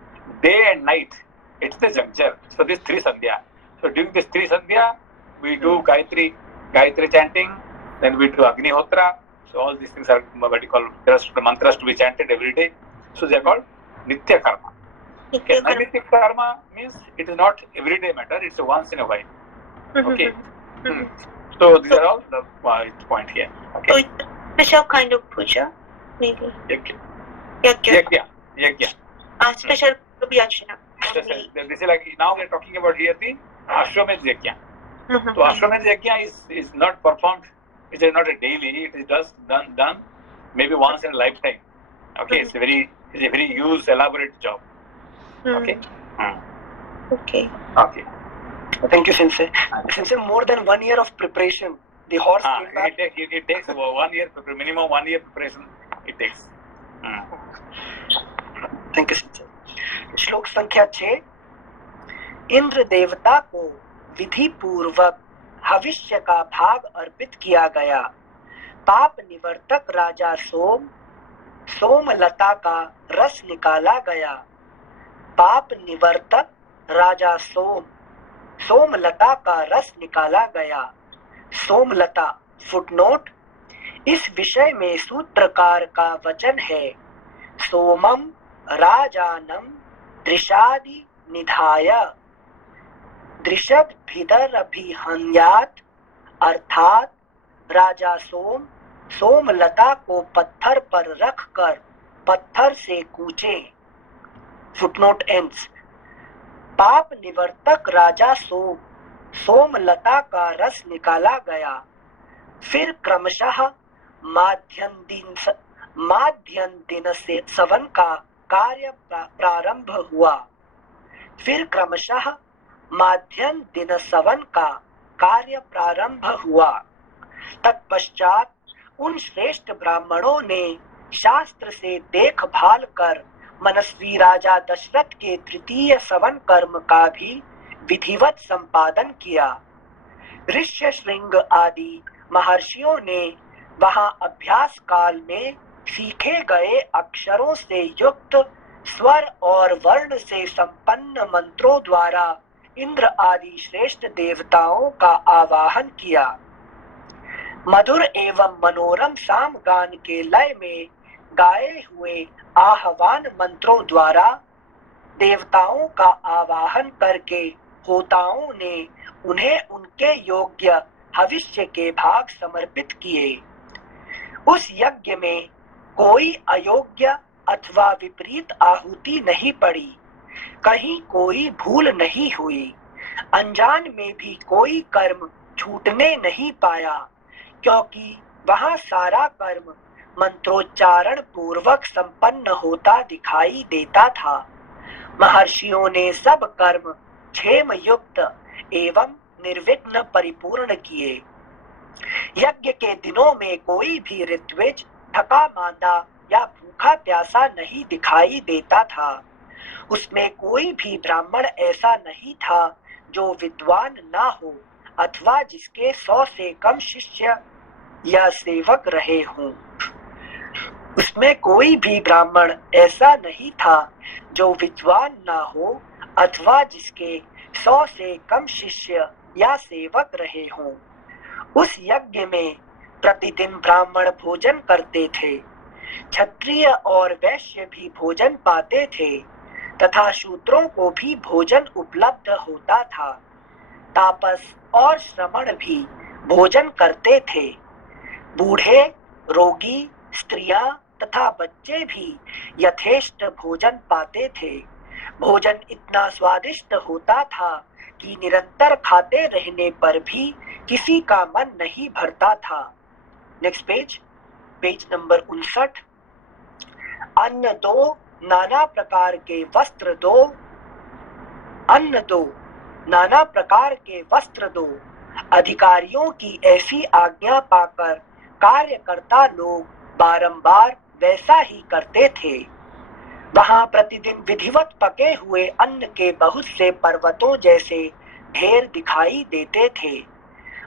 day and night. It's the juncture. So these 3 sandhya. So during this 3 sandhya, we do Gayatri chanting. Then we do Agnihotra. So all these things are what you call mantras to be chanted every day. So they are called Nitya Karma. Okay. Nitya Karma means it is not everyday matter. It's a once in a while. Okay. So these are all the point here. Okay. So it's a special kind of puja, maybe. Yajna. Yajna. Yajna. Special yajna. This is like now we are talking about here the Ashwamedh Yajna. Mhm. So Ashwamedh Yajna is not performed. It is not a daily. It is just done maybe once in a lifetime. Okay, it's a very huge elaborate job. Okay. Okay. Okay. Thank you, Sensei. Sensei, more than 1 year of preparation. The horse came back. It takes 1 year, minimum 1 year preparation. It takes. Thank you sir. श्लोक संख्या 6। इंद्र देवता को विधि पूर्वक हविष्य का भाग अर्पित किया गया। पाप निवर्तक राजा सोमलता का रस निकाला गया। पाप निवर्तक राजा सोमलता का रस निकाला गया। सोमलता फुटनोट। इस विषय में सूत्रकार का वचन है सोमम राजानम दृशादि निधाय दृशद्भिदरभिहन्यात्, अर्थात राजा सोमलता को पत्थर पर रखकर पत्थर से कूचे। Footnote ends. पाप निवर्तक राजा सोमलता का रस निकाला गया। फिर क्रमशः माध्यन दिन से सवन का कार्य प्रारंभ हुआ। फिर क्रमशः माध्यन दिन सवन का कार्य प्रारंभ हुआ। तत्पश्चात उन श्रेष्ठ ब्राह्मणों ने शास्त्र से देखभाल कर मनस्वी राजा दशरथ के तृतीय सवन कर्म का भी विधिवत संपादन किया। ऋष्यशृंग आदि महर्षियों ने वहां अभ्यास काल में सीखे गए अक्षरों से युक्त स्वर और वर्ण से संपन्न मंत्रों द्वारा इंद्र आदि श्रेष्ठ देवताओं का आवाहन किया। मधुर एवं मनोरम सामगान के लय में गाए हुए आह्वान मंत्रों द्वारा देवताओं का आवाहन करके होताओं ने उन्हें उनके योग्य हविष्य के भाग समर्पित किए। उस यज्ञ में कोई अयोग्य अथवा विपरीत आहुति नहीं पड़ी। कहीं कोई भूल नहीं हुई। अनजान में भी कोई कर्म छूटने नहीं पाया, क्योंकि वहां सारा कर्म मंत्रोच्चारण पूर्वक संपन्न होता दिखाई देता था। महर्षियों ने सब कर्म क्षेम युक्त एवं निर्विघ्न परिपूर्ण किए। यज्ञ के दिनों में कोई भी ऋत्विज थका मांदा या भूखा प्यासा नहीं दिखाई देता था। उसमें कोई भी ब्राह्मण ऐसा नहीं था जो विद्वान ना हो अथवा जिसके 100 से कम शिष्य या सेवक रहे हों। उसमें कोई भी ब्राह्मण ऐसा नहीं था जो विद्वान ना हो अथवा जिसके 100 से कम शिष्य या सेवक रहे हों। उस यज्ञ में प्रतिदिन ब्राह्मण भोजन करते थे। क्षत्रिय और वैश्य भी भोजन पाते थे तथा शूद्रों को भी भोजन उपलब्ध होता था। तापस और श्रमण भी भोजन करते थे। बूढ़े, रोगी, स्त्रियां तथा बच्चे भी यथेष्ट भोजन पाते थे। भोजन इतना स्वादिष्ट होता था कि निरंतर खाते रहने पर भी किसी का मन नहीं भरता था। Next page number 59। अन्न दो, नाना प्रकार के वस्त्र दो। अन्न दो, नाना प्रकार के वस्त्र दो। अधिकारियों की ऐसी आज्ञा पाकर कार्यकर्ता लोग बारंबार वैसा ही करते थे। वहां प्रतिदिन विधिवत पके हुए अन्न के बहुत से पर्वतों जैसे ढेर दिखाई देते थे।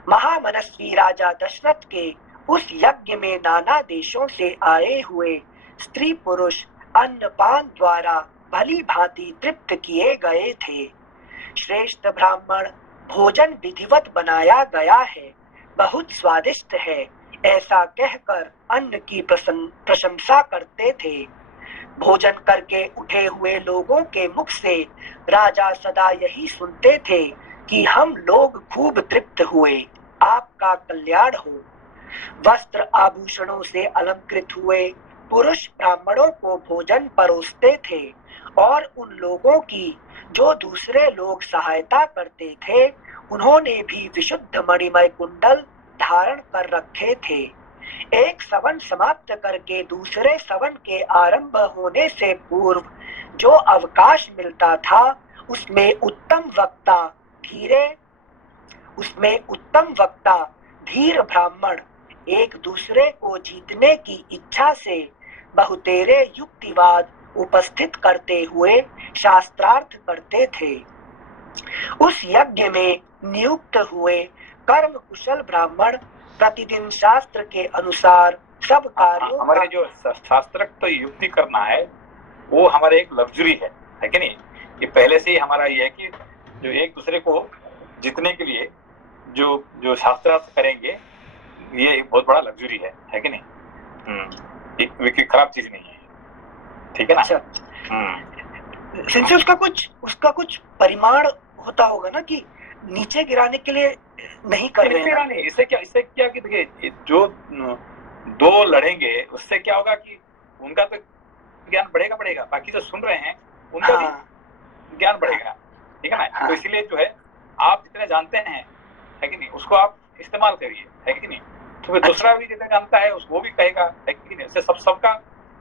महामनस्वी राजा दशरथ के उस यज्ञ में नाना देशों से आए हुए स्त्री पुरुष अन्नपान द्वारा भली भांति तृप्त किए गए थे। श्रेष्ठ ब्राह्मण भोजन विधिवत बनाया गया है, बहुत स्वादिष्ट है, ऐसा कहकर अन्न की प्रशंसा करते थे। भोजन करके उठे हुए लोगों के मुख से राजा सदा यही सुनते थे कि हम लोग खूब तृप्त हुए। आपका कल्याण हो। वस्त्र आभूषणों से अलंकृत हुए पुरुष ब्राह्मणों को भोजन परोसते थे और उन लोगों की जो दूसरे लोग सहायता करते थे उन्होंने भी विशुद्ध मणिमय कुंडल धारण कर रखे थे। एक सवन समाप्त करके दूसरे सवन के आरंभ होने से पूर्व जो अवकाश मिलता था उसमें उत्तम वक्ता धीर ब्राह्मण एक दूसरे को जीतने की इच्छा से बहुतेरे युक्तिवाद उपस्थित करते हुए शास्त्रार्थ करते थे। उस यज्ञ में नियुक्त हुए कर्म कुशल ब्राह्मण प्रतिदिन शास्त्र के अनुसार सब कार्यों हमारे जो शास्त्रक तो युक्ति करना है वो हमारे एक लग्जरी है कि नहीं? ये पहले से ही हमारा ये है कि जो एक दूसरे को जीतने के लिए जो जो शास्त्रार्थ करेंगे ये एक बहुत बड़ा लग्जरी है कि नहीं? ये खराब चीज नहीं है, ठीक है ना? सिंसे उसका कुछ परिमाण होता होगा ना कि नीचे गिराने के लिए नहीं कर रहे हैं। इससे क्या कि देखिए जो दो लड़ेंगे उससे क्या होगा कि उनका तो ज्ञान बढ़ेगा, बाकी जो सुन रहे हैं उनका भी ज्ञान बढ़ेगा, ठीक है ना? तो इसलिए जो है आप जितने जानते हैं है कि नहीं उसको आप इस्तेमाल करिए, है कि नहीं? तो फिर दूसरा भी जितना जानता है वो भी कहेगा, है कि नहीं? उससे सबका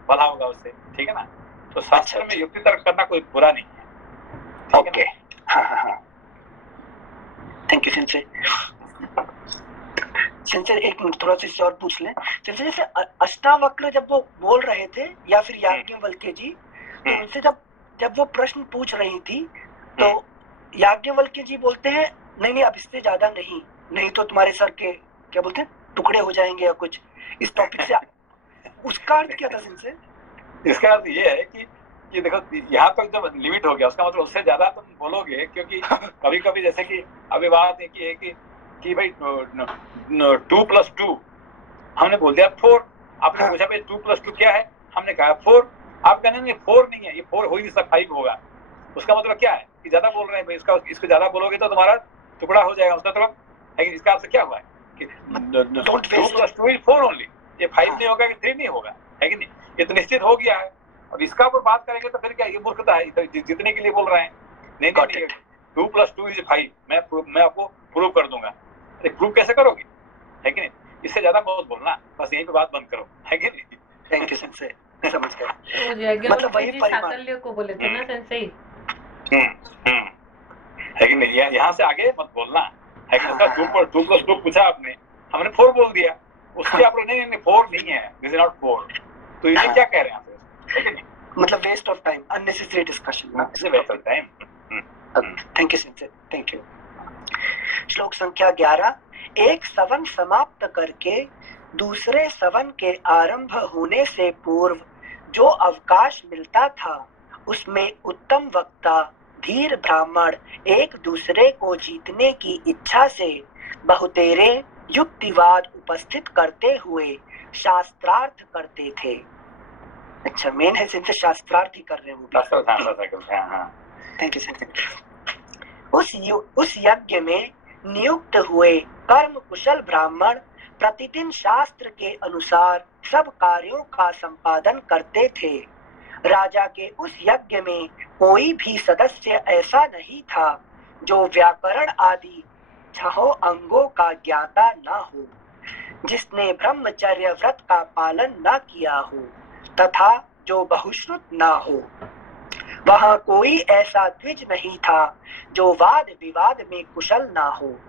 भला होगा उससे, ठीक है ना? तो शास्त्र में युक्ति तर्क करना कोई बुरा नहीं है। ओके, हाँ, थैंक यू सिंसे। एक मिनट थोड़ा सा और पूछ लें। जैसे अष्टावक्र जब वो बोल रहे थे या फिर याज्ञवल्क्य जी, तो उनसे जब वो प्रश्न पूछ रही थी तो याज्ञवल्क्य जी बोलते हैं नहीं अब इससे ज्यादा नहीं तो तुम्हारे सर के क्या बोलते हैं टुकड़े हो जाएंगे या कुछ इस टॉपिक से। उसका अर्थ क्या था सिंसे? इसका अर्थ ये है कि देखो यहाँ तक जब लिमिट हो गया उसका मतलब उससे ज्यादा तुम बोलोगे, क्योंकि कभी कभी जैसे कि अभी बात है कि भाई 2+2 हमने बोल दिया 4, आपने पूछा भाई 2+2 क्या है, हमने कहा 4, आप कहने नहीं 4 नहीं है, ये 4 हो ही नहीं सकता, 5 होगा। उसका मतलब क्या है कि ज्यादा बोल रहे हैं भाई, इसको ज्यादा बोलोगे तो तुम्हारा टुकड़ा हो जाएगा, उसका मतलब है कि इसका अर्थ क्या हुआ है कि 2+2 is 4 ओनली, ये 5 नहीं होगा कि 3 नहीं होगा, है कि नहीं? ये तो निश्चित हो गया है। अब इसका ऊपर बात करेंगे तो फिर क्या ये मूर्खता है, तो जितने के लिए बोल रहे हैं नहीं 2+2 is 5, मैं आपको प्रूव कर दूंगा। अरे प्रूव कैसे करोगे, है कि नहीं? इससे ज्यादा बहुत बोलना, बस यहीं पे बात बंद करो, है कि नहीं? थैंक यू सेंसे, समझ गए। मतलब वही साकल्य को बोले थे ना सेंसे। है कि नहीं? यहाँ से आगे मत बोलना, है कि नहीं? 2+2 पूछा आपने, हमने 4 बोल दिया, उसके आप नहीं 4 नहीं है, दिस इज नॉट 4, तो ये क्या कह रहे हैं आप? मतलब waste of time, unnecessary discussion, waste of time. Thank you sensei, thank you. श्लोक संख्या 11। एक सवन समाप्त करके दूसरे सवन के आरंभ होने से पूर्व जो अवकाश मिलता था उसमें उत्तम वक्ता धीर ब्राह्मण एक दूसरे को जीतने की इच्छा से बहुतेरे युक्तिवाद उपस्थित करते हुए शास्त्रार्थ करते थे। अच्छा, मेन है सिंसे शास्त्रार्थ ही कर रहे हैं वो। Thank you sensei. उस यज्ञ में नियुक्त हुए कर्म कुशल ब्राह्मण प्रतिदिन शास्त्र के अनुसार सब कार्यों का संपादन करते थे। राजा के उस यज्ञ में कोई भी सदस्य ऐसा नहीं था जो व्याकरण आदि 6 अंगों का ज्ञाता न हो, जिसने ब्रह्मचर्य व्रत का पालन न किया हो तथा जो बहुश्रुत ना हो। वहां कोई ऐसा द्विज नहीं था जो वाद विवाद में कुशल ना हो।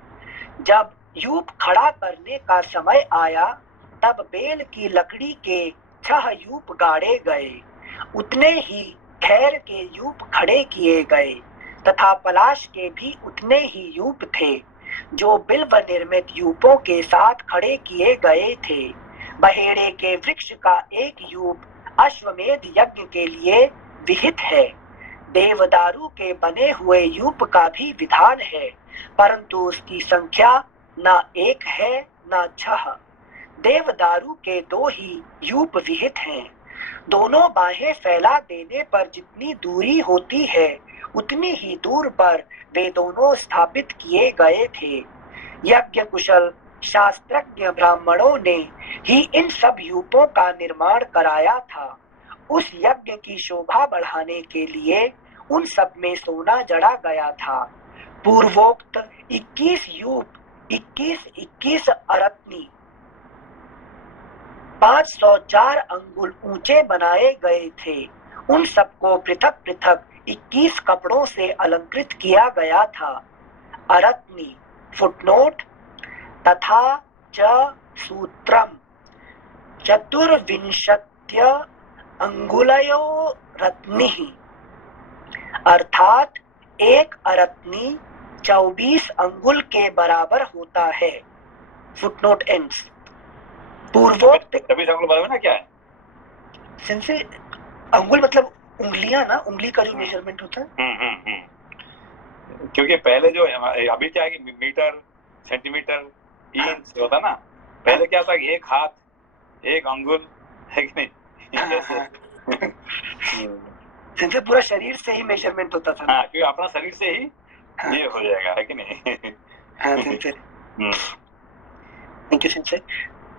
जब यूप खड़ा करने का समय आया तब बेल की लकड़ी के 6 यूप गाड़े गए, उतने ही खैर के यूप खड़े किए गए तथा पलाश के भी उतने ही यूप थे जो बिल्व निर्मित यूपों के साथ खड़े किए गए थे। बहेड़े के वृक्ष का एक यूप अश्वमेध यज्ञ के लिए विहित है। देवदारू के बने हुए यूप का भी विधान है, परंतु उसकी संख्या न 1 है न 6। देवदारू के 2 ही यूप विहित हैं। दोनों बाहें फैला देने पर जितनी दूरी होती है उतनी ही दूर पर वे दोनों स्थापित किए गए थे। यज्ञ कुशल शास्त्रज्ञ ब्राह्मणों ने ही इन सब यूपों का निर्माण कराया था। उस यज्ञ की शोभा बढ़ाने के लिए उन सब में सोना जड़ा गया था। पूर्वोक्त 21 यूप 21 अरत्नी 504 अंगुल ऊंचे बनाए गए थे। उन सबको पृथक पृथक 21 कपड़ों से अलंकृत किया गया था। अरत्नी फुटनोट तथा च सूत्रम चतुर्विंशत्य अंगुलयो रत्निः, अर्थात एक अरत्नी 24 अंगुल के बराबर होता है। Footnote ends. पूर्वोक्त 24 अंगुल बराबर ना क्या है? सेंसे अंगुल मतलब उंगलियां ना, उंगली का जो मेजरमेंट होता है। क्योंकि पहले जो अभी क्या है कि मीटर सेंटीमीटर इंच होता ना, पहले क्या था कि एक हाथ एक अंगुल है कि नहीं। सेंसे पूरा शरीर से ही मेजरमेंट होता था। हाँ, क्योंकि अपना शरीर से ही ये हो जाएगा, है कि नहीं। हाँ सेंसे। Thank you sense.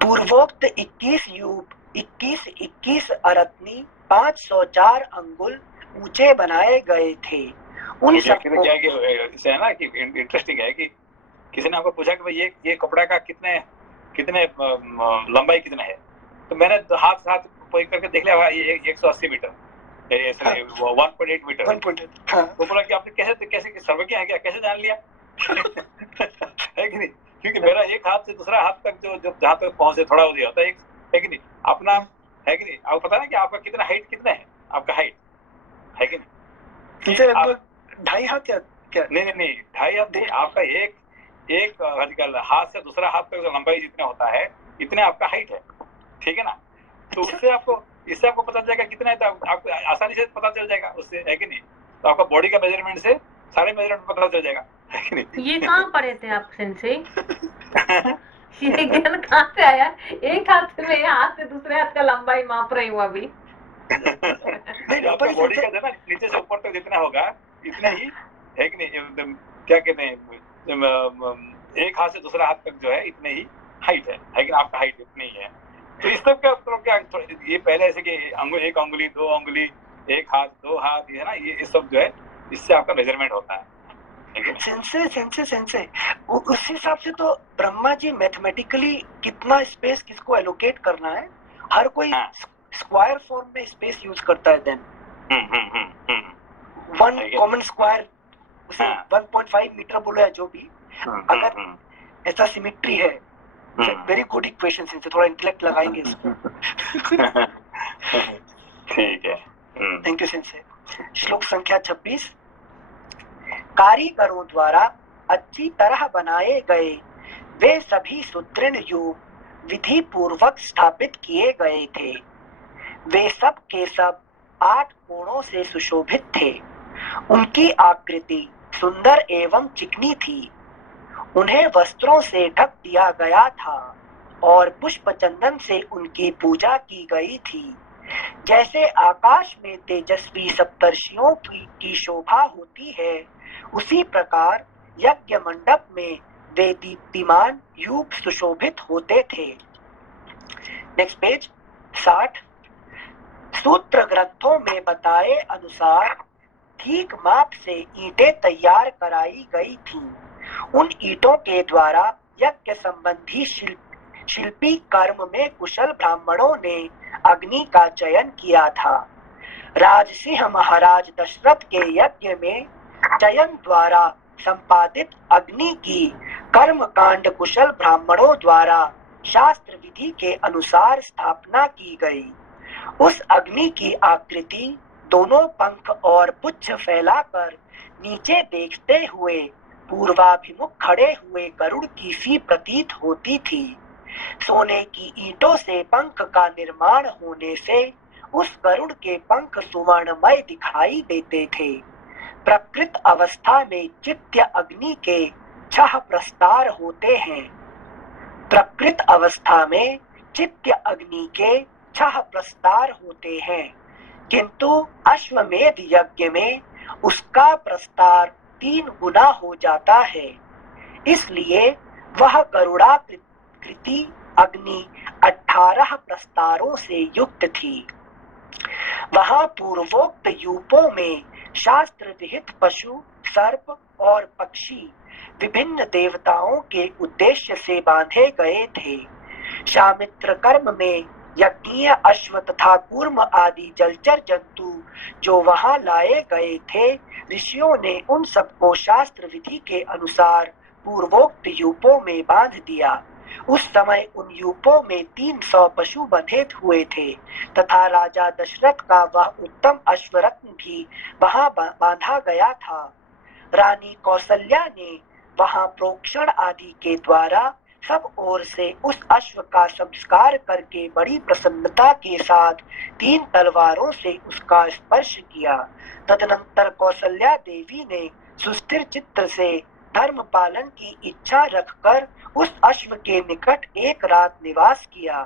पूर्वोक्त 21 यूप 21 अरत्नी 504 अंगुल ऊंचे बनाए गए थे। उन सबको क्या है ना कि इंटरेस्टिंग है कि किसी ने आपको पूछा कि भाई ये कपड़ा का कितने लंबाई कितना है, तो मैंने हाथ करके देख लिया ये 180 मीटर, 1.8 मीटर। 1.8। हाँ। तो बोला कि आपने कैसे सर्वज्ञ है क्या, कैसे जान लिया। है कि नहीं, क्योंकि मेरा एक हाथ से दूसरा हाथ तक जो जहाँ तक पहुंचे थोड़ा हो गया होता है, है कि नहीं, अपना है कि नहीं। आपको पता ना कि आपका कितना हाइट कितना है, आपका हाइट है कि नहीं। लगभग 2.5 हाथ या क्या? नहीं 2.5 हाथ नहीं, आपका एक हाथ से दूसरा हाथ तक जो लंबाई जितना होता है इतने आपका हाइट है, ठीक है ना। तो उससे आपको पता चलेगा कितना है, तो आपको आसानी से पता चल जाएगा उससे, है कि नहीं। तो आपका बॉडी का मेजरमेंट से सारे मेजरमेंट पता चल जाएगा, है कि नहीं। ये कहाँ पढ़े थे आप सेंसे? ये ज्ञान कहाँ से आया? एक हाथ से मैं हाथ से दूसरे हाथ का लंबाई माप रही हूँ अभी। आपका बॉडी का जो ना नीचे से ऊपर तक जितना होगा इतना ही, है कि नहीं। क्या कहते हैं, एक हाथ से दूसरा हाथ तक जो है इतने ही हाइट है कि आपका हाइट इतनी ही है। तो इस सब क्या ये पहले ऐसे कि एक अंगुली 2 अंगुली, एक हाथ 2 हाथ, ये है ना, ये सब जो है इससे आपका मेजरमेंट होता है। सेंसे उस हिसाब से तो ब्रह्मा जी मैथमेटिकली कितना स्पेस किसको एलोकेट करना है, हर कोई स्क्वायर फॉर्म में स्पेस यूज करता है। देन वन कॉमन स्क्वायर उसे 1.5 मीटर बोलो या जो भी, अगर ऐसा सिमेट्री है, वेरी गुड इक्वेशन से थोड़ा इंटेलेक्ट लगाएंगे इसको। ठीक है। Thank you sensei. श्लोक संख्या 26। कारीगरों द्वारा अच्छी तरह बनाए गए वे सभी सुदृढ़ यूप विधि पूर्वक स्थापित किए गए थे। वे सब के सब 8 कोणों से सुशोभित थे। उनकी आकृति सुंदर एवं चिकनी थी। उन्हें वस्त्रों से ढक दिया गया था और पुष्प चंदन से उनकी पूजा की गई थी। जैसे आकाश में तेजस्वी सप्तर्षियों की शोभा होती है, उसी प्रकार यज्ञ मंडप में वे दीप्तिमान यूप सुशोभित होते थे। Next page 60। सूत्र ग्रंथों में बताए अनुसार ठीक माप से ईंटें तैयार कराई गई थीं। उन ईंटों के द्वारा यज्ञ संबंधी शिल्पी कर्म में कुशल ब्राह्मणों ने अग्नि का चयन किया था। राजसिंह महाराज दशरथ के यज्ञ में चयन द्वारा संपादित अग्नि की कर्म कांड कुशल ब्राह्मणों द्वारा शास्त्र विधि के अनुसार स्थापना की गई। उस अग्नि की आकृति दोनों पंख और पुच्छ फैलाकर नीचे देखते हुए पूर्वाभिमुख खड़े हुए गरुड़ की सी प्रतीत होती थी। सोने की ईंटों से पंख का निर्माण होने से उस गरुड़ के पंख सुवर्णमय दिखाई देते थे। प्रकृत अवस्था में चित्य अग्नि के 6 प्रस्तार होते हैं। प्रकृत अवस्था में चित्य अग्नि के 6 प्रस्तार होते हैं, किंतु अश्वमेध यज्ञ में उसका प्रस्तार 3 गुना हो जाता है। इसलिए वह करुणाकृति अग्नि 18 प्रस्तारों से युक्त थी। वहां पूर्वोक्त यूपों में शास्त्र विहित पशु, सर्प और पक्षी विभिन्न देवताओं के उद्देश्य से बांधे गए थे। शामित्र कर्म में यज्ञीय अश्व तथा कूर्म आदि जलचर जंतु जो वहां लाए गए थे, ऋषियों ने उन सबको शास्त्र विधि के अनुसार पूर्वोक्त यूपों में बांध दिया। उस समय उन यूपों में 300 पशु बंधे हुए थे तथा राजा दशरथ का वह उत्तम अश्वरत्न भी वहां बांधा गया था। रानी कौसल्या ने वहां प्रोक्षण आदि के द्वारा सब ओर से उस अश्व का संस्कार करके बड़ी प्रसन्नता के साथ 3 तलवारों से उसका स्पर्श किया। तदनंतर कौसल्या देवी ने सुस्थिर चित्त से धर्म पालन की इच्छा रखकर उस अश्व के निकट एक रात निवास किया।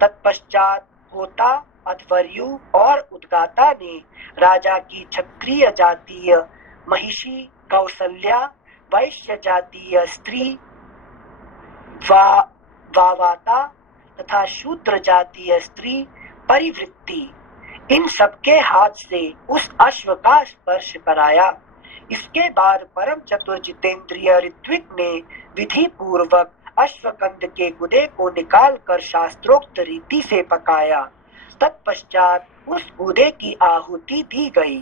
तत्पश्चात होता, अध्वर्यु और उद्गाता ने राजा की क्षत्रिय जातीय महिषी कौसल्या, वैश्य जातीय स्त्री वावाता तथा शूद्र जातीय स्त्री परिवृत्ति, इन सबके हाथ से उस अश्व का स्पर्श कराया। इसके बाद परम चतुर जितेंद्रिय ऋत्विक ने विधि पूर्वक अश्वगंध के गुदे को निकालकर शास्त्रोक्त रीति से पकाया। तत्पश्चात उस गुदे की आहुति दी गई।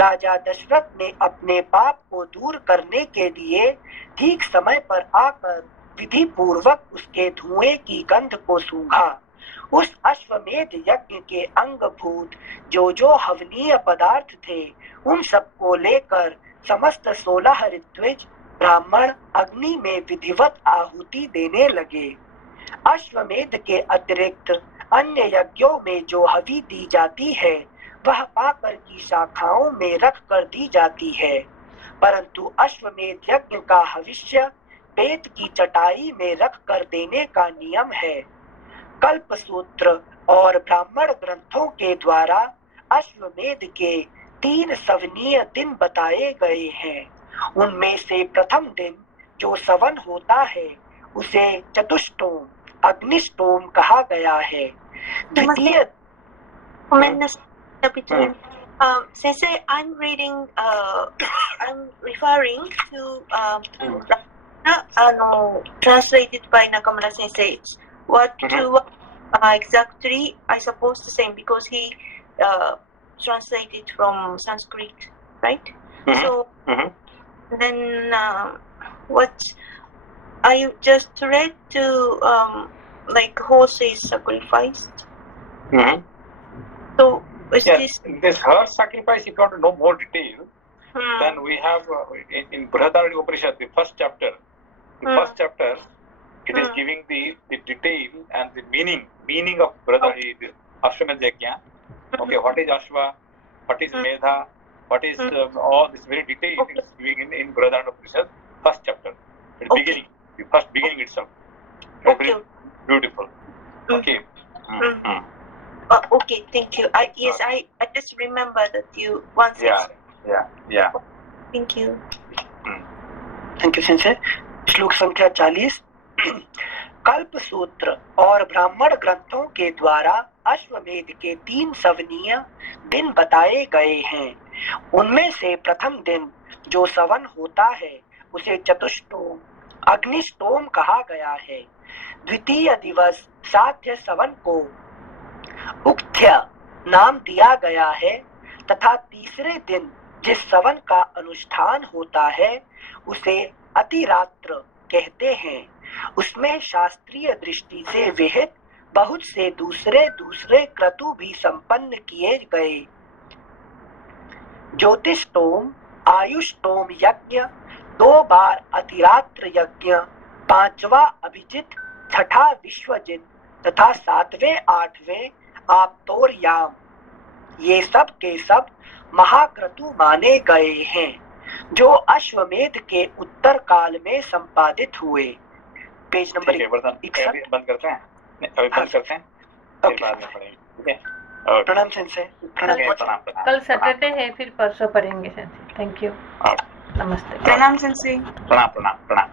राजा दशरथ ने अपने पाप को दूर करने के लिए ठीक समय पर आकर विधि पूर्वक उसके धुएं की गंध को सूंघा। उस अश्वमेध यज्ञ के अंगभूत जो हवनीय पदार्थ थे, उन सबको लेकर समस्त 16 ऋत्विज ब्राह्मण अग्नि में विधिवत आहुति देने लगे। अश्वमेध के अतिरिक्त अन्य यज्ञों में जो हवि दी जाती है, वह पाकर की शाखाओं में रख कर दी जाती है, परंतु अश्वमेध यज्ञ का हविष्य पेट की चटाई में रख कर देने का नियम है। कल्पसूत्र और ब्राह्मण ग्रंथों के द्वारा अश्वमेध के 3 सवनीय दिन बताए गए हैं। उनमें से प्रथम दिन जो सवन होता है, उसे चतुष्टोम अग्निष्टोम कहा गया है। द्वितीय since I'm reading, I'm referring to translated by Nakamura Sensei. What exactly I suppose the same, because he translated from Sanskrit, right? So then what I just read to like horse is sacrificed. So is this her sacrifice, if you want to know more detail, then we have in Brihadaranyaka Upanishad, the first chapter, it is giving the detail and the meaning of this Ashwamedh Yajna. Okay, what is Ashwa, what is Medha, what is all this very detail it is giving in Brihadaranyaka Upanishad, first chapter, beginning, the first beginning itself. Very beautiful. Okay. Okay, thank you. I just remember that you once said. Yeah. Thank you. Thank you sensei. श्लोक संख्या 40। कल्प सूत्र और ब्राह्मण ग्रंथों के द्वारा अश्वमेध के 3 सवनीय दिन बताए गए हैं। उनमें से प्रथम दिन जो सवन होता है, उसे चतुष्टोम अग्निष्टोम कहा गया है। द्वितीय दिवस साध्य सवन को उक्थ्य नाम दिया गया है तथा तीसरे दिन जिस सवन का अनुष्ठान होता है, उसे अतिरात्र कहते हैं। उसमें शास्त्रीय दृष्टि से विहित बहुत से दूसरे क्रतु भी संपन्न किए गए। ज्योतिष्टोम, आयुष्टोम यज्ञ, 2 बार अतिरात्र यज्ञ, 5वां अभिजित, 6ठा विश्वजित तथा 7वें 8वें आपतोर याम, ये सब के सब महाक्रतु माने गए हैं, जो अश्वमेध के उत्तर काल में संपादित हुए। Page number 61। बंद करते हैं, अभी बंद करते हैं, बाद में पढ़ेंगे। प्रणाम सेंसे। प्रणाम। कल सैटरडे है, फिर परसों पढ़ेंगे सेंसे। Thank you. नमस्ते। प्रणाम सेंसे। प्रणाम।